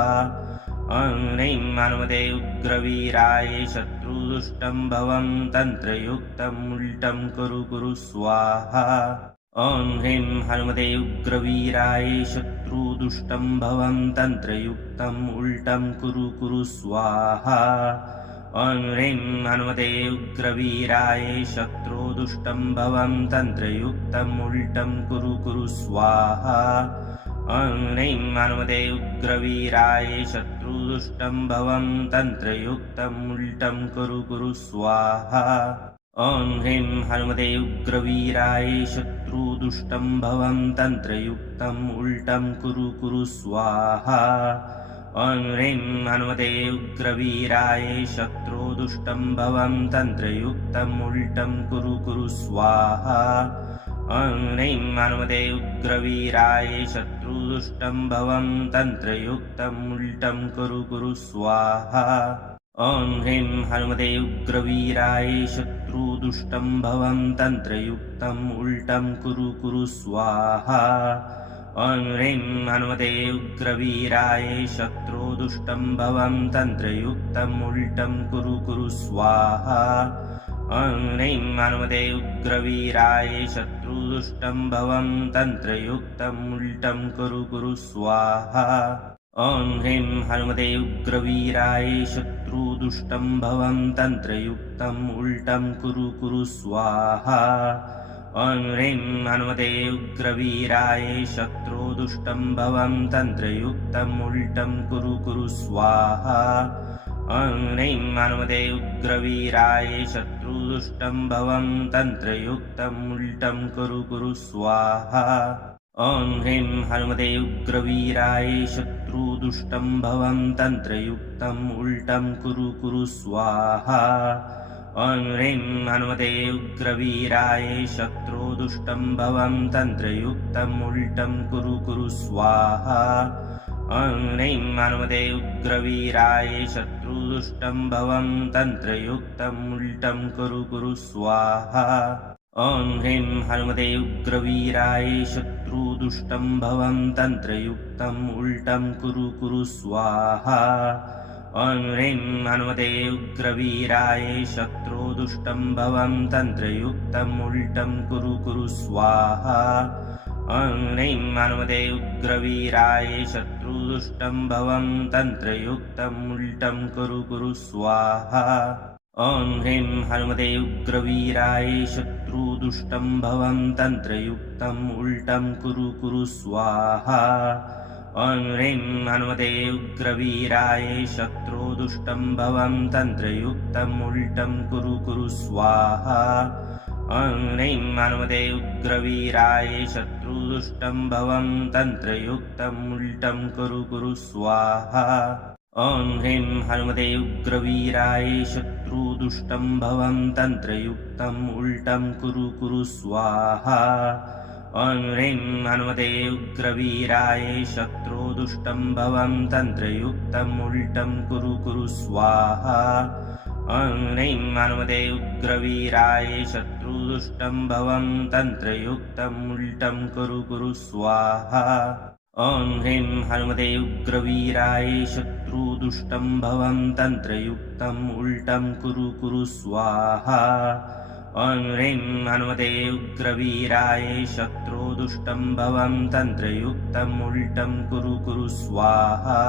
ॐ ह्रीं हनुमते उग्रवीराय शत्रुदुष्टं भवं तन्त्रयुक्तम् उल्टं कुरु कुरु स्वाहा ॐ ह्रीं हनुमते उग्रवीराय शत्रुदुष्टं भवं तन्त्रयुक्तम् उल्टं कुरु कुरु स्वाहा ॐ ह्रीं हनुमते उग्रवीराय शत्रुदुष्टं भवं तन्त्रयुक्तम् उल्टं कुरु कुरु स्वाहा ॐ ह्रीं हनुमते उग्रवीराय शत्रुदुष्टं भवं तन्त्रयुक्तम् उल्टं कुरु कुरु स्वाहा ॐ ह्रीं हनुमते उग्रवीराय शत्रुदुष्टं भवं तन्त्रयुक्तम् उल्टं कुरु कुरु स्वाहा ॐ ह्रीं हनुमते उग्रवीराय शत्रुदुष्टं भवं तन्त्रयुक्तम् उल्टं कुरु कुरु स्वाहा ॐ ह्रीं हनुमते उग्रवीराय शत्रुदुष्टं भवं तन्त्रयुक्तम् उल्टं कुरु कुरु स्वाहा ॐ ह्रीं हनुमते उग्रवीराय शत्रुदुष्टं भवं तन्त्रयुक्तम् उल्टं कुरु कुरु स्वाहा ॐ ह्रीं हनुमते उग्रवीराय शत्रुदुष्टं भवं तन्त्रयुक्तम् उल्टं कुरु कुरु स्वाहा ॐ ह्रीं हनुमते उग्रवीराय शत्रुदुष्टं भवं तन्त्रयुक्तम् उल्टं कुरु कुरु स्वाहा ॐ ह्रीं हनुमते उग्रवीराय शत्रुदुष्टं भवं तन्त्रयुक्तम् उल्टं कुरु कुरु स्वाहा ॐ ह्रीं हनुमते उग्रवीराय शत्रुदुष्टं भवं तन्त्रयुक्तम् उल्टं कुरु कुरु स्वाहा ॐ ह्रीं हनुमते उग्रवीराय शत्रुदुष्टं भवं तन्त्रयुक्तम् उल्टं कुरु कुरु स्वाहा ॐ ह्रीं हनुमते उग्रवीराय शत्रुदुष्टं भवं तन्त्रयुक्तम् उल्टं कुरु कुरु स्वाहा ॐ ह्रीं हनुमते उग्रवीराय शत्रुदुष्टं भवं तन्त्रयुक्तम् उल्टं कुरु कुरु स्वाहा ॐ ह्रीं हनुमते उग्रवीराय शत्रुदुष्टं भवं तन्त्रयुक्तम् उल्टं कुरु कुरु स्वाहा ॐ ह्रीं हनुमते उग्रवीराय शत्रुदुष्टं भवं तन्त्रयुक्तम् उल्टं कुरु कुरु स्वाहा ॐ ह्रीं हनुमते उग्रवीराय शत्रुदुष्टं भवं तन्त्रयुक्तम् उल्टं कुरु कुरु स्वाहा ॐ ह्रीं हनुमते उग्रवीराय शत्रुदुष्टं भवं तन्त्रयुक्तम् उल्टं कुरु कुरु स्वाहा ॐ ह्रीं हनुमते उग्रवीराय शत्रुदुष्टं भवं तन्त्रयुक्तम् उल्टं कुरु कुरु स्वाहा ॐ ह्रीं हनुमते उग्रवीराय शत्रुदुष्टं भवं तन्त्रयुक्तम् उल्टं कुरु कुरु स्वाहा ॐ ह्रीं हनुमते उग्रवीराय शत्रुदुष्टं भवं तन्त्रयुक्तम् उल्टं कुरु कुरु स्वाहा ॐ ह्रीं हनुमते उग्रवीराय शत्रुदुष्टं भवं तन्त्रयुक्तम् उल्टं कुरु कुरु स्वाहा ॐ ह्रीं हनुमते उग्रवीराय शत्रुदुष्टं भवं तन्त्रयुक्तम् उल्टं कुरु कुरु स्वाहा ॐ ह्रीं हनुमते उग्रवीराय शत्रुदुष्टं भवं तन्त्रयुक्तम् उल्टं कुरु कुरु स्वाहा ॐ ह्रीं हनुमते उग्रवीराय शत्रुदुष्टं भवं तन्त्रयुक्तम् उल्टं कुरु कुरु स्वाहा ॐ ह्रीं हनुमते उग्रवीराय शत्रुदुष्टं भवं तन्त्रयुक्तम् उल्टं कुरु कुरु स्वाहा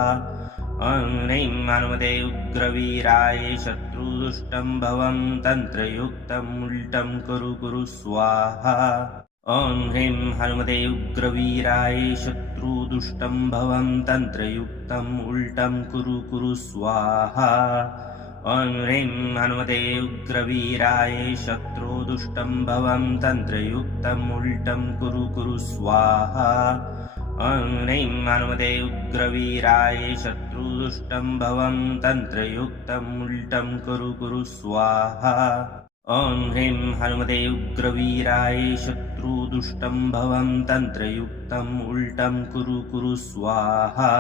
ॐ ह्रीं हनुमते उग्रवीराय शत्रुदुष्टं भवं तन्त्रयुक्तम् उल्टं कुरु कुरु स्वाहा ॐ ह्रीं हनुमते उग्रवीराय शत्रुदुष्टं भवं तन्त्रयुक्तम् उल्टं कुरु कुरु स्वाहा ॐ ह्रीं हनुमते उग्रवीराय शत्रुदुष्टं भवं तन्त्रयुक्तम् उल्टं कुरु कुरु स्वाहा ॐ ह्रीं हनुमते उग्रवीराय शत्रुदुष्टं भवं तन्त्रयुक्तम् उल्टं कुरु कुरु स्वाहा ॐ ह्रीं हनुमते उग्रवीराय शत्रुदुष्टं भवं तन्त्रयुक्तम् उल्टं कुरु कुरु स्वाहा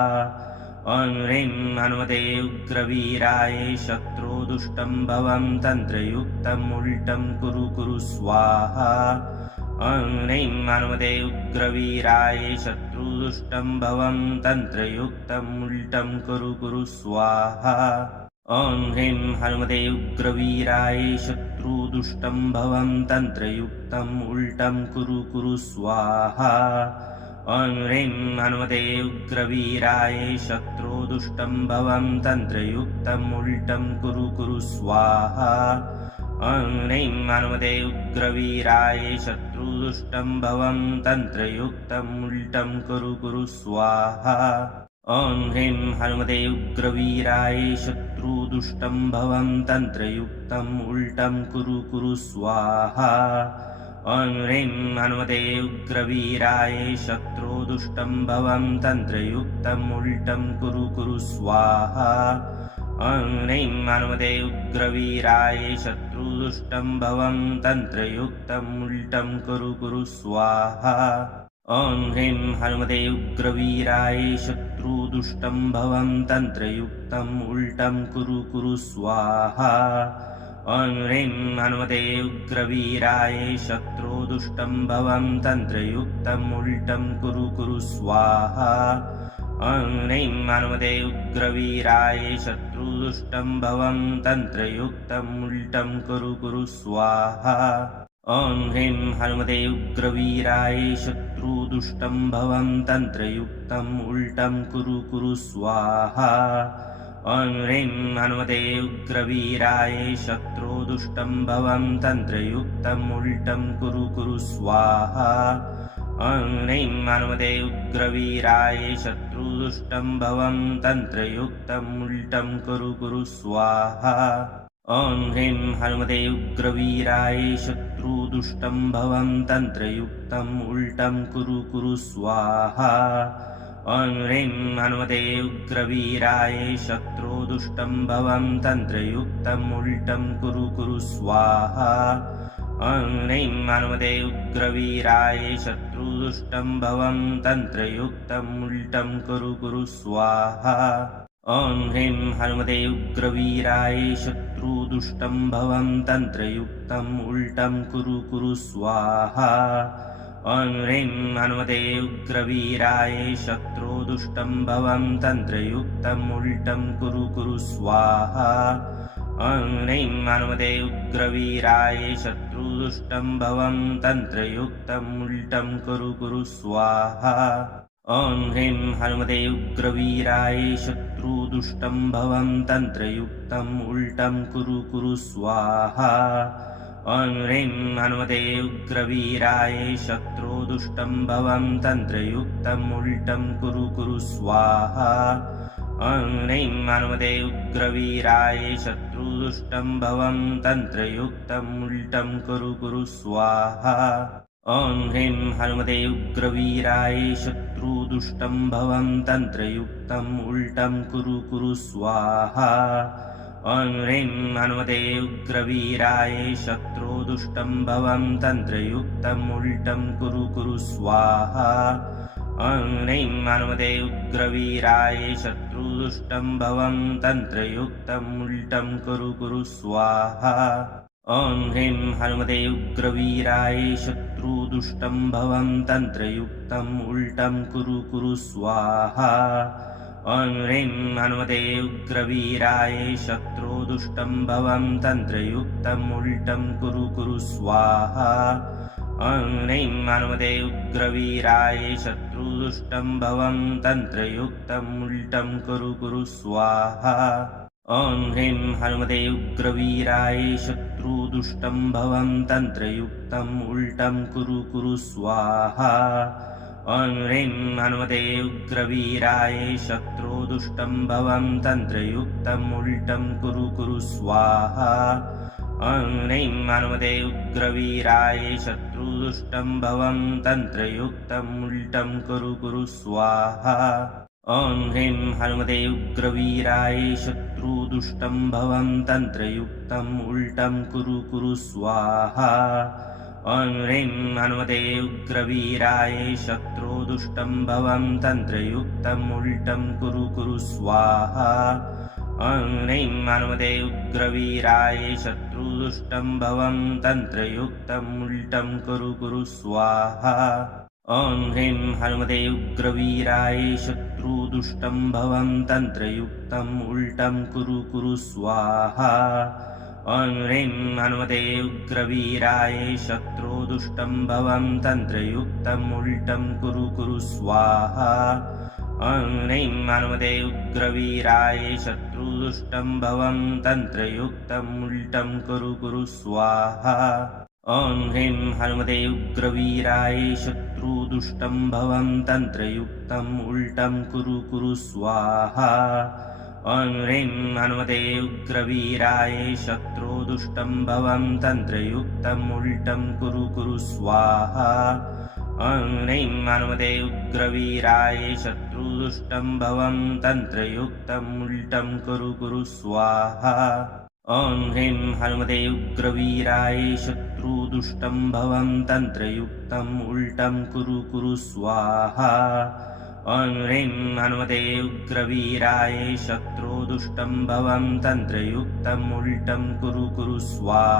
ॐ ह्रीं हनुमते उग्रवीराय शत्रुदुष्टं भवं तन्त्रयुक्तम् उल्टं कुरु कुरु स्वाहा ॐ ह्रीं हनुमते उग्रवीराय शत्रुदुष्टं भवं तन्त्रयुक्तम् उल्टं कुरु कुरु स्वाहा ॐ ह्रीं हनुमते उग्रवीराय शत्रुदुष्टं भवं तन्त्रयुक्तम् उल्टं कुरु कुरु स्वाहा ॐ ह्रीं हनुमते उग्रवीराय शत्रुदुष्टं भवं तन्त्रयुक्तम् उल्टं कुरु कुरु स्वाहा ॐ ह्रीं हनुमते उग्रवीराय शत्रुदुष्टं भवं तन्त्रयुक्तम् उल्टं कुरु कुरु स्वाहा ॐ ह्रीं हनुमते उग्रवीराय शत्रुदुष्टं भवं तन्त्रयुक्तम् उल्टं कुरु कुरु स्वाहा ॐ ह्रीं हनुमते उग्रवीराय शत्रुदुष्टं भवं तन्त्रयुक्तम् उल्टं कुरु कुरु स्वाहा ॐ ह्रीं हनुमते उग्रवीराय शत्रुदुष्टं भवं तन्त्रयुक्तम् उल्टं कुरु कुरु स्वाहा ॐ ह्रीं हनुमते उग्रवीराय शत्रुदुष्टं भवं तन्त्रयुक्तम् उल्टं कुरु कुरु स्वाहा ॐ ह्रीं हनुमते उग्रवीराय शत्रुदुष्टं भवं तन्त्रयुक्तम् उल्टं कुरु कुरु स्वाहा ॐ ह्रीं हनुमते उग्रवीराय शत्रुदुष्टं भवं तन्त्रयुक्तम् उल्टं कुरु कुरु स्वाहा ॐ ह्रीं हनुमते उग्रवीराय शत्रुदुष्टं भवं तन्त्रयुक्तम् उल्टं कुरु कुरु स्वाहा ॐ ह्रीं हनुमते उग्रवीराय शत्रुदुष्टं भवं तन्त्रयुक्तम् उल्टं कुरु कुरु स्वाहा ॐ ह्रीं हनुमते उग्रवीराय शत्रुदुष्टं भवं तन्त्रयुक्तम् उल्टं कुरु कुरु स्वाहा ॐ ह्रीं हनुमते उग्रवीराय शत्रुदुष्टं भवं तन्त्रयुक्तम् उल्टं कुरु कुरु स्वाहा ॐ ह्रीं हनुमते उग्रवीराय शत्रुदुष्टं भवं तन्त्रयुक्तम् उल्टं कुरु कुरु स्वाहा ॐ ह्रीं हनुमते उग्रवीराय शत्रुदुष्टं भवं तन्त्रयुक्तम् उल्टं कुरु कुरु स्वाहा ॐ ह्रीं हनुमते उग्रवीराय शत्रुदुष्टं भवं तन्त्रयुक्तम् उल्टं कुरु कुरु स्वाहा ॐ ह्रीं हनुमते उग्रवीराय शत्रुदुष्टं भवं तन्त्रयुक्तम् उल्टं कुरु कुरु स्वाहा ॐ ह्रीं हनुमते उग्रवीराय शत्रुदुष्टं भवं तन्त्रयुक्तम् उल्टं कुरु कुरु स्वाहा ॐ ह्रीं हनुमते उग्रवीराय शत्रुदुष्टं भवं तन्त्रयुक्तम् उल्टं कुरु कुरु स्वाहा ॐ ह्रीं हनुमते उग्रवीराय शत्रुदुष्टं भवं तन्त्रयुक्तम् उल्टं कुरु कुरु स्वाहा ॐ ह्रीं हनुमते उग्रवीराय शत्रुदुष्टं भवं तन्त्रयुक्तम् उल्टं कुरु कुरु स्वाहा ॐ ह्रीं हनुमते उग्रवीराय शत्रुदुष्टं भवं तन्त्रयुक्तम् उल्टं कुरु कुरु स्वाहा ॐ ह्रीं हनुमते उग्रवीराय शत्रुदुष्टं भवं तन्त्रयुक्तम् उल्टं कुरु कुरु स्वाहा ॐ ह्रीं हनुमते उग्रवीराय शत्रुदुष्टं भवं तन्त्रयुक्तम् उल्टं कुरु कुरु स्वाहा ॐ ह्रीं हनुमते उग्रवीराय शत्रुदुष्टं भवं तन्त्रयुक्तम् उल्टं कुरु कुरु स्वाहा ॐ ह्रीं हनुमते उग्रवीराय शत्रुदुष्टं भवं तन्त्रयुक्तम् उल्टं कुरु कुरु स्वाहा ॐ ह्रीं हनुमते उग्रवीराय शत्रुदुष्टं भवं तन्त्रयुक्तम् उल्टं कुरु कुरु स्वाहा ॐ ह्रीं हनुमते उग्रवीराय शत्रुदुष्टं भवं तन्त्रयुक्तम् उल्टं कुरु कुरु स्वाहा ॐ ह्रीं हनुमते उग्रवीराय शत्रुदुष्टं भवं तन्त्रयुक्तम् उल्टं कुरु कुरु स्वाहा ॐ ह्रीं हनुमते उग्रवीराय शत्रुदुष्टं भवं तन्त्रयुक्तम् उल्टं कुरु कुरु स्वाहा ॐ ह्रीं हनुमते उग्रवीराय शत्रुदुष्टं भवं तन्त्रयुक्तम् उल्टं कुरु कुरु स्वाहा ॐ ह्रीं हनुमते उग्रवीराय शत्रुदुष्टं भवं तन्त्रयुक्तम् उल्टं कुरु कुरु स्वाहा ॐ ह्रीं हनुमते उग्रवीराय शत्रुदुष्टं भवं तन्त्रयुक्तम् उल्टं कुरु कुरु स्वाहा ॐ ह्रीं हनुमते उग्रवीराय शत्रुदुष्टं भवं तन्त्रयुक्तम् उल्टं कुरु कुरु स्वाहा ॐ ह्रीं हनुमते उग्रवीराय शत्रुदुष्टं भवं तन्त्रयुक्तम् उल्टं कुरु कुरु स्वाहा ॐ ह्रीं हनुमते उग्रवीराय शत्रुदुष्टं भवं तन्त्रयुक्तम् उल्टं कुरु कुरु स्वाहा ॐ ह्रीं हनुमते उग्रवीराय शत्रुदुष्टं भवं तन्त्रयुक्तम् उल्टं कुरु कुरु स्वाहा ॐ ह्रीं हनुमते उग्रवीराय शत्रुदुष्टं भवं तन्त्रयुक्तम् उल्टं कुरु कुरु स्वाहा ॐ ह्रीं हनुमते उग्रवीराय शत्रुदुष्टं भवं तन्त्रयुक्तम् उल्टं कुरु कुरु स्वाहा ॐ ह्रीं हनुमते उग्रवीराय शत्रुदुष्टं भवं तन्त्रयुक्तम् उल्टं कुरु कुरु स्वाहा ॐ ह्रीं हनुमते उग्रवीराय शत्रुदुष्टं भवं तन्त्रयुक्तम् उल्टं कुरु कुरु स्वाहा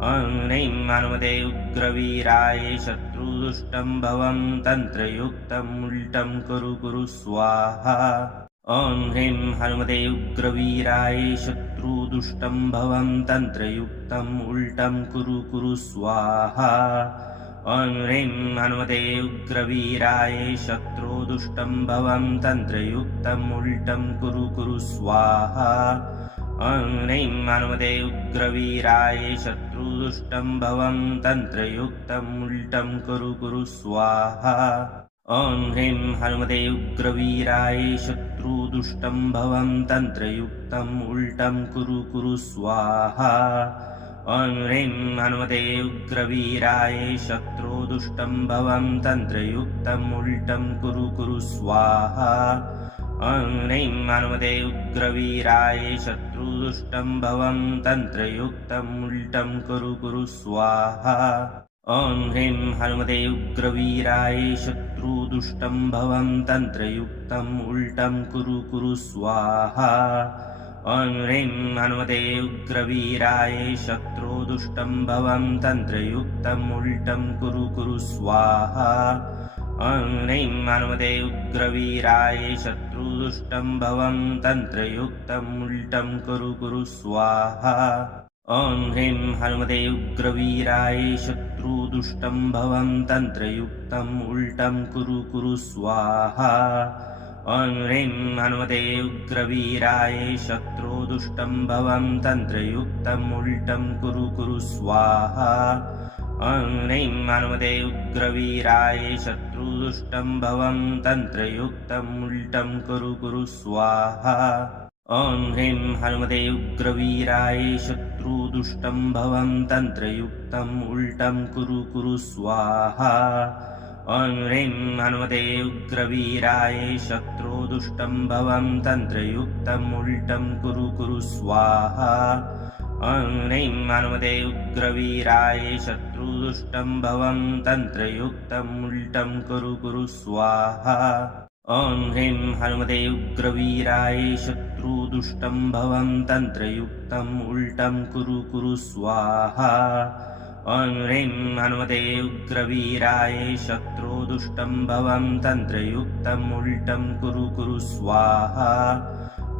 ॐ ह्रीं हनुमते उग्रवीराय शत्रुदुष्टं भवं तन्त्रयुक्तम् उल्टं कुरु कुरु स्वाहा ॐ ह्रीं हनुमते उग्रवीराय शत्रुदुष्टं भवं तन्त्रयुक्तम् उल्टं कुरु कुरु स्वाहा ॐ ह्रीं हनुमते उग्रवीराय शत्रुदुष्टं भवं तन्त्रयुक्तम् उल्टं कुरु कुरु स्वाहा ॐ ह्रीं हनुमते उग्रवीराय शत्रुदुष्टं भवं तन्त्रयुक्तम् उल्टं कुरु कुरु स्वाहा ॐ ह्रीं हनुमते उग्रवीराय शत्रुदुष्टं भवं तन्त्रयुक्तम् उल्टं कुरु कुरु स्वाहा ॐ ह्रीं हनुमते उग्रवीराय शत्रुदुष्टं भवं तन्त्रयुक्तम् उल्टं कुरु कुरु स्वाहा ॐ ह्रीं हनुमते उग्रवीराय शत्रुदुष्टं भवं तन्त्रयुक्तम् उल्टं कुरु कुरु स्वाहा ॐ ह्रीं हनुमते उग्रवीराय शत्रुदुष्टं भवं तन्त्रयुक्तम् उल्टं कुरु कुरु स्वाहा ॐ ह्रीं हनुमते उग्रवीराय शत्रुदुष्टं भवं तन्त्रयुक्तम् उल्टं कुरु कुरु स्वाहा ॐ ह्रीं हनुमते उग्रवीराय शत्रुदुष्टं भवं तन्त्रयुक्तम् उल्टं कुरु कुरु स्वाहा ॐ ह्रीं हनुमते उग्रवीराय शत्रुदुष्टं भवं तन्त्रयुक्तम् उल्टं कुरु कुरु स्वाहा ॐ ह्रीं हनुमते उग्रवीराय शत्रुदुष्टं भवं तन्त्रयुक्तम् उल्टं कुरु कुरु स्वाहा ॐ ह्रीं हनुमते उग्रवीराय शत्रुदुष्टं भवं तन्त्रयुक्तम् उल्टं कुरु कुरु स्वाहा ॐ ह्रीं हनुमते उग्रवीराय शत्रुदुष्टं भवं तन्त्रयुक्तम् उल्टं कुरु कुरु स्वाहा ॐ ह्रीं हनुमते उग्रवीराय शत्रुदुष्टं भवं तन्त्रयुक्तम् उल्टं कुरु कुरु स्वाहा ॐ ह्रीं हनुमते उग्रवीराय शत्रुदुष्टं भवं तन्त्रयुक्तम् उल्टं कुरु कुरु स्वाहा ॐ ह्रीं हनुमते उग्रवीराय शत्रुदुष्टं भवं तन्त्रयुक्तम् उल्टं कुरु कुरु स्वाहा ॐ ह्रीं हनुमते उग्रवीराय शत्रुदुष्टं भवं तन्त्रयुक्तम् उल्टं कुरु कुरु स्वाहा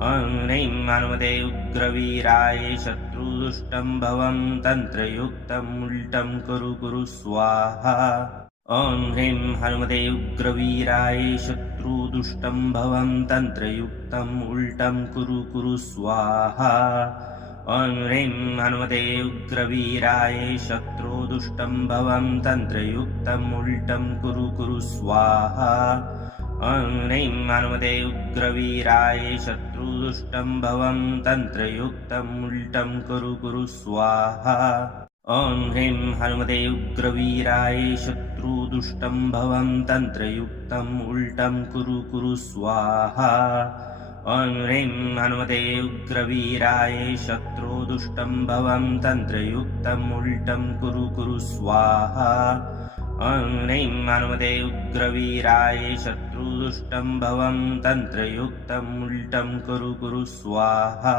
ॐ ह्रीं हनुमते उग्रवीराय शत्रुदुष्टं भवं तन्त्रयुक्तम् उल्टं कुरु कुरु स्वाहा ॐ ह्रीं हनुमते उग्रवीराय शत्रुदुष्टं भवं तन्त्रयुक्तम् उल्टं कुरु कुरु स्वाहा ॐ ह्रीं हनुमते उग्रवीराय शत्रुदुष्टं भवं तन्त्रयुक्तम् उल्टं कुरु कुरु स्वाहा ॐ ह्रीं हनुमते उग्रवीराय शत्रुदुष्टं भवं तन्त्रयुक्तम् उल्टं कुरु कुरु स्वाहा ॐ ह्रीं हनुमते उग्रवीराय शत्रुदुष्टं भवं तन्त्रयुक्तम् उल्टं कुरु कुरु स्वाहा ॐ ह्रीं हनुमते उग्रवीराय शत्रुदुष्टं भवं तन्त्रयुक्तम् उल्टं कुरु कुरु स्वाहा ॐ ह्रीं हनुमते उग्रवीराय शत्रुदुष्टं भवं तन्त्रयुक्तम् उल्टं कुरु कुरु स्वाहा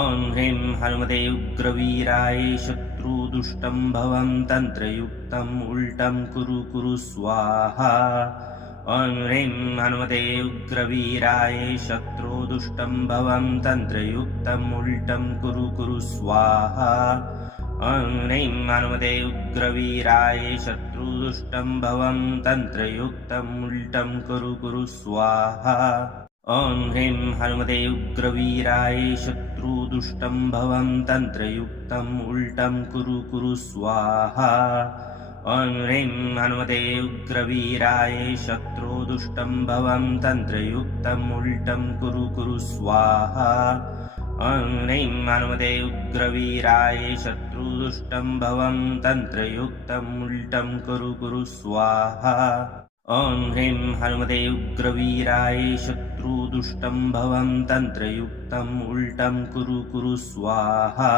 ॐ ह्रीं हनुमते उग्रवीराय शत्रुदुष्टं भवं तन्त्रयुक्तम् उल्टं कुरु कुरु स्वाहा ॐ ह्रीं हनुमते उग्रवीराय शत्रुदुष्टं भवं तन्त्रयुक्तम् उल्टं कुरु कुरु स्वाहा ॐ ह्रीं हनुमते उग्रवीराय शत्रुदुष्टं भवं तन्त्रयुक्तम् उल्टं कुरु कुरु स्वाहा ॐ ह्रीं हनुमते उग्रवीराय शत्रुदुष्टं भवं तन्त्रयुक्तम् उल्टं कुरु कुरु स्वाहा ॐ ह्रीं हनुमते उग्रवीराय शत्रुदुष्टं भवं तन्त्रयुक्तम् उल्टं कुरु कुरु स्वाहा ॐ ह्रीं हनुमते उग्रवीराय शत्रुदुष्टं भवं तन्त्रयुक्तम् उल्टं कुरु कुरु स्वाहा ॐ ह्रीं हनुमते उग्रवीराय शत्रुदुष्टं भवं तन्त्रयुक्तम् उल्टं कुरु कुरु स्वाहा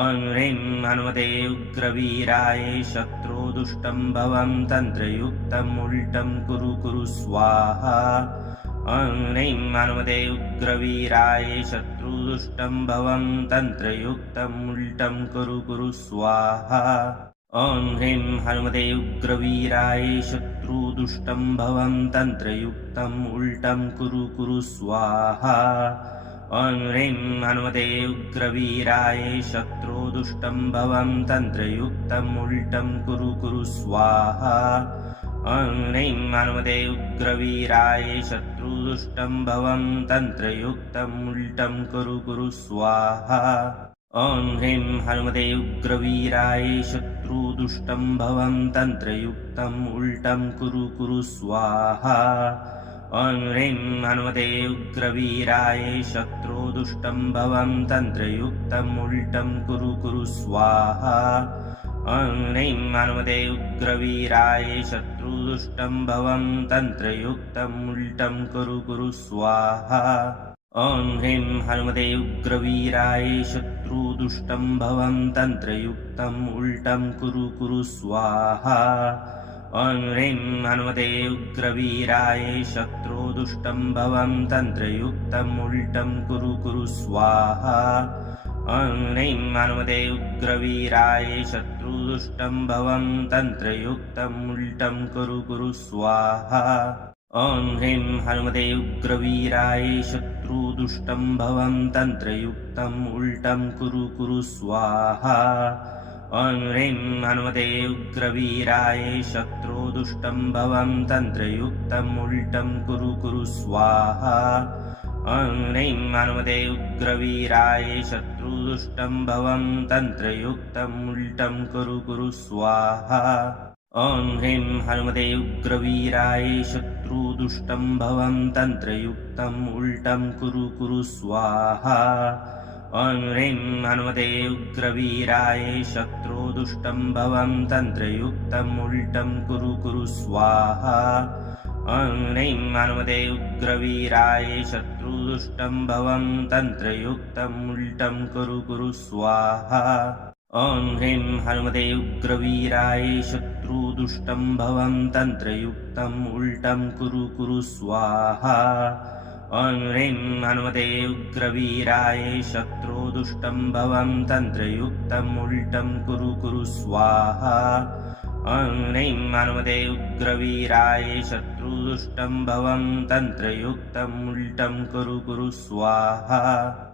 ॐ ह्रीं हनुमते उग्रवीराय शत्रुदुष्टं भवं तन्त्रयुक्तम् उल्टं कुरु कुरु स्वाहा ॐ ह्रीं हनुमते उग्रवीराय शत्रुदुष्टं भवं तन्त्रयुक्तम् उल्टं कुरु कुरु स्वाहा ॐ ह्रीं हनुमते उग्रवीराय शत्रुदुष्टं भवं तन्त्रयुक्तम् उल्टं कुरु कुरु स्वाहा ॐ ह्रीं हनुमते उग्रवीराय शत्रुदुष्टं भवं तन्त्रयुक्तम् उल्टं कुरु कुरु स्वाहा ॐ ह्रीं हनुमते उग्रवीराय शत्रुदुष्टं भवं तन्त्रयुक्तम् उल्टं कुरु कुरु स्वाहा ॐ ह्रीं हनुमते उग्रवीराय शत्रुदुष्टं भवं तन्त्रयुक्तम् उल्टं कुरु कुरु स्वाहा ॐ ह्रीं हनुमते उग्रवीराय शत्रुदुष्टं भवं तन्त्रयुक्तम् उल्टं कुरु कुरु स्वाहा ॐ ह्रीं हनुमते उग्रवीराय शत्रुदुष्टं भवं तन्त्रयुक्तम् उल्टं कुरु कुरु स्वाहा ॐ ह्रीं हनुमते उग्रवीराय शत्रुदुष्टं भवं तन्त्रयुक्तम् उल्टं कुरु कुरु स्वाहा ॐ ह्रीं हनुमते उग्रवीराय शत्रुदुष्टं भवं तन्त्रयुक्तम् उल्टं कुरु कुरु स्वाहा ॐ ह्रीं हनुमते उग्रवीराय शत्रुदुष्टं भवं तन्त्रयुक्तम् उल्टं कुरु कुरु स्वाहा ॐ ह्रीं हनुमते उग्रवीराय शत्रुदुष्टं भवं तन्त्रयुक्तम् उल्टं कुरु कुरु स्वाहा ॐ ह्रीं हनुमते उग्रवीराय शत्रुदुष्टं भवं तन्त्रयुक्तम् उल्टं कुरु कुरु स्वाहा ॐ ह्रीं हनुमते उग्रवीराय शत्रुदुष्टं भवं तन्त्रयुक्तम् उल्टं कुरु कुरु स्वाहा ॐ ह्रीं हनुमते उग्रवीराय शत्रुदुष्टं भवं तन्त्रयुक्तम् उल्टं कुरु कुरु स्वाहा ॐ ह्रीं हनुमते उग्रवीराय शत्रुदुष्टं भवं तन्त्रयुक्तम् उल्टं कुरु कुरु स्वाहा ॐ ह्रीं हनुमते उग्रवीराय शत्रुदुष्टं भवं तन्त्रयुक्तम् उल्टं कुरु कुरु स्वाहा ॐ ह्रीं हनुमते उग्रवीराय शत्रुदुष्टं भवं तन्त्रयुक्तम् उल्टं कुरु कुरु स्वाहा ॐ ह्रीं हनुमते उग्रवीराय शत्रुदुष्टं भवं तन्त्रयुक्तम् उल्टं कुरु कुरु स्वाहा ॐ ह्रीं हनुमते उग्रवीराय शत्रुदुष्टं भवं तन्त्रयुक्तम् उल्टं कुरु कुरु स्वाहा।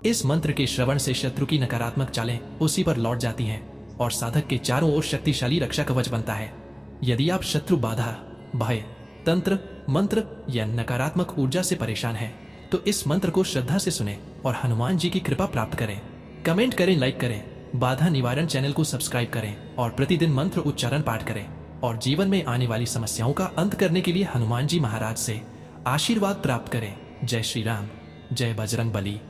इस मंत्र के श्रवण से शत्रु की नकारात्मक चालें उसी पर लौट जाती हैं और साधक के चारों ओर शक्तिशाली रक्षा कवच बनता है। यदि आप शत्रु बाधा, भय, तंत्र, मंत्र या नकारात्मक ऊर्जा से परेशान हैं, तो इस मंत्र को श्रद्धा से सुने और हनुमान जी की कृपा प्राप्त करें। कमेंट करें, लाइक करें, बाधा निवारण चैनल को सब्सक्राइब करें और प्रतिदिन मंत्र उच्चारण पाठ करें और जीवन में आने वाली समस्याओं का अंत करने के लिए हनुमान जी महाराज से आशीर्वाद प्राप्त करें। जय श्री राम, जय बजरंग बली।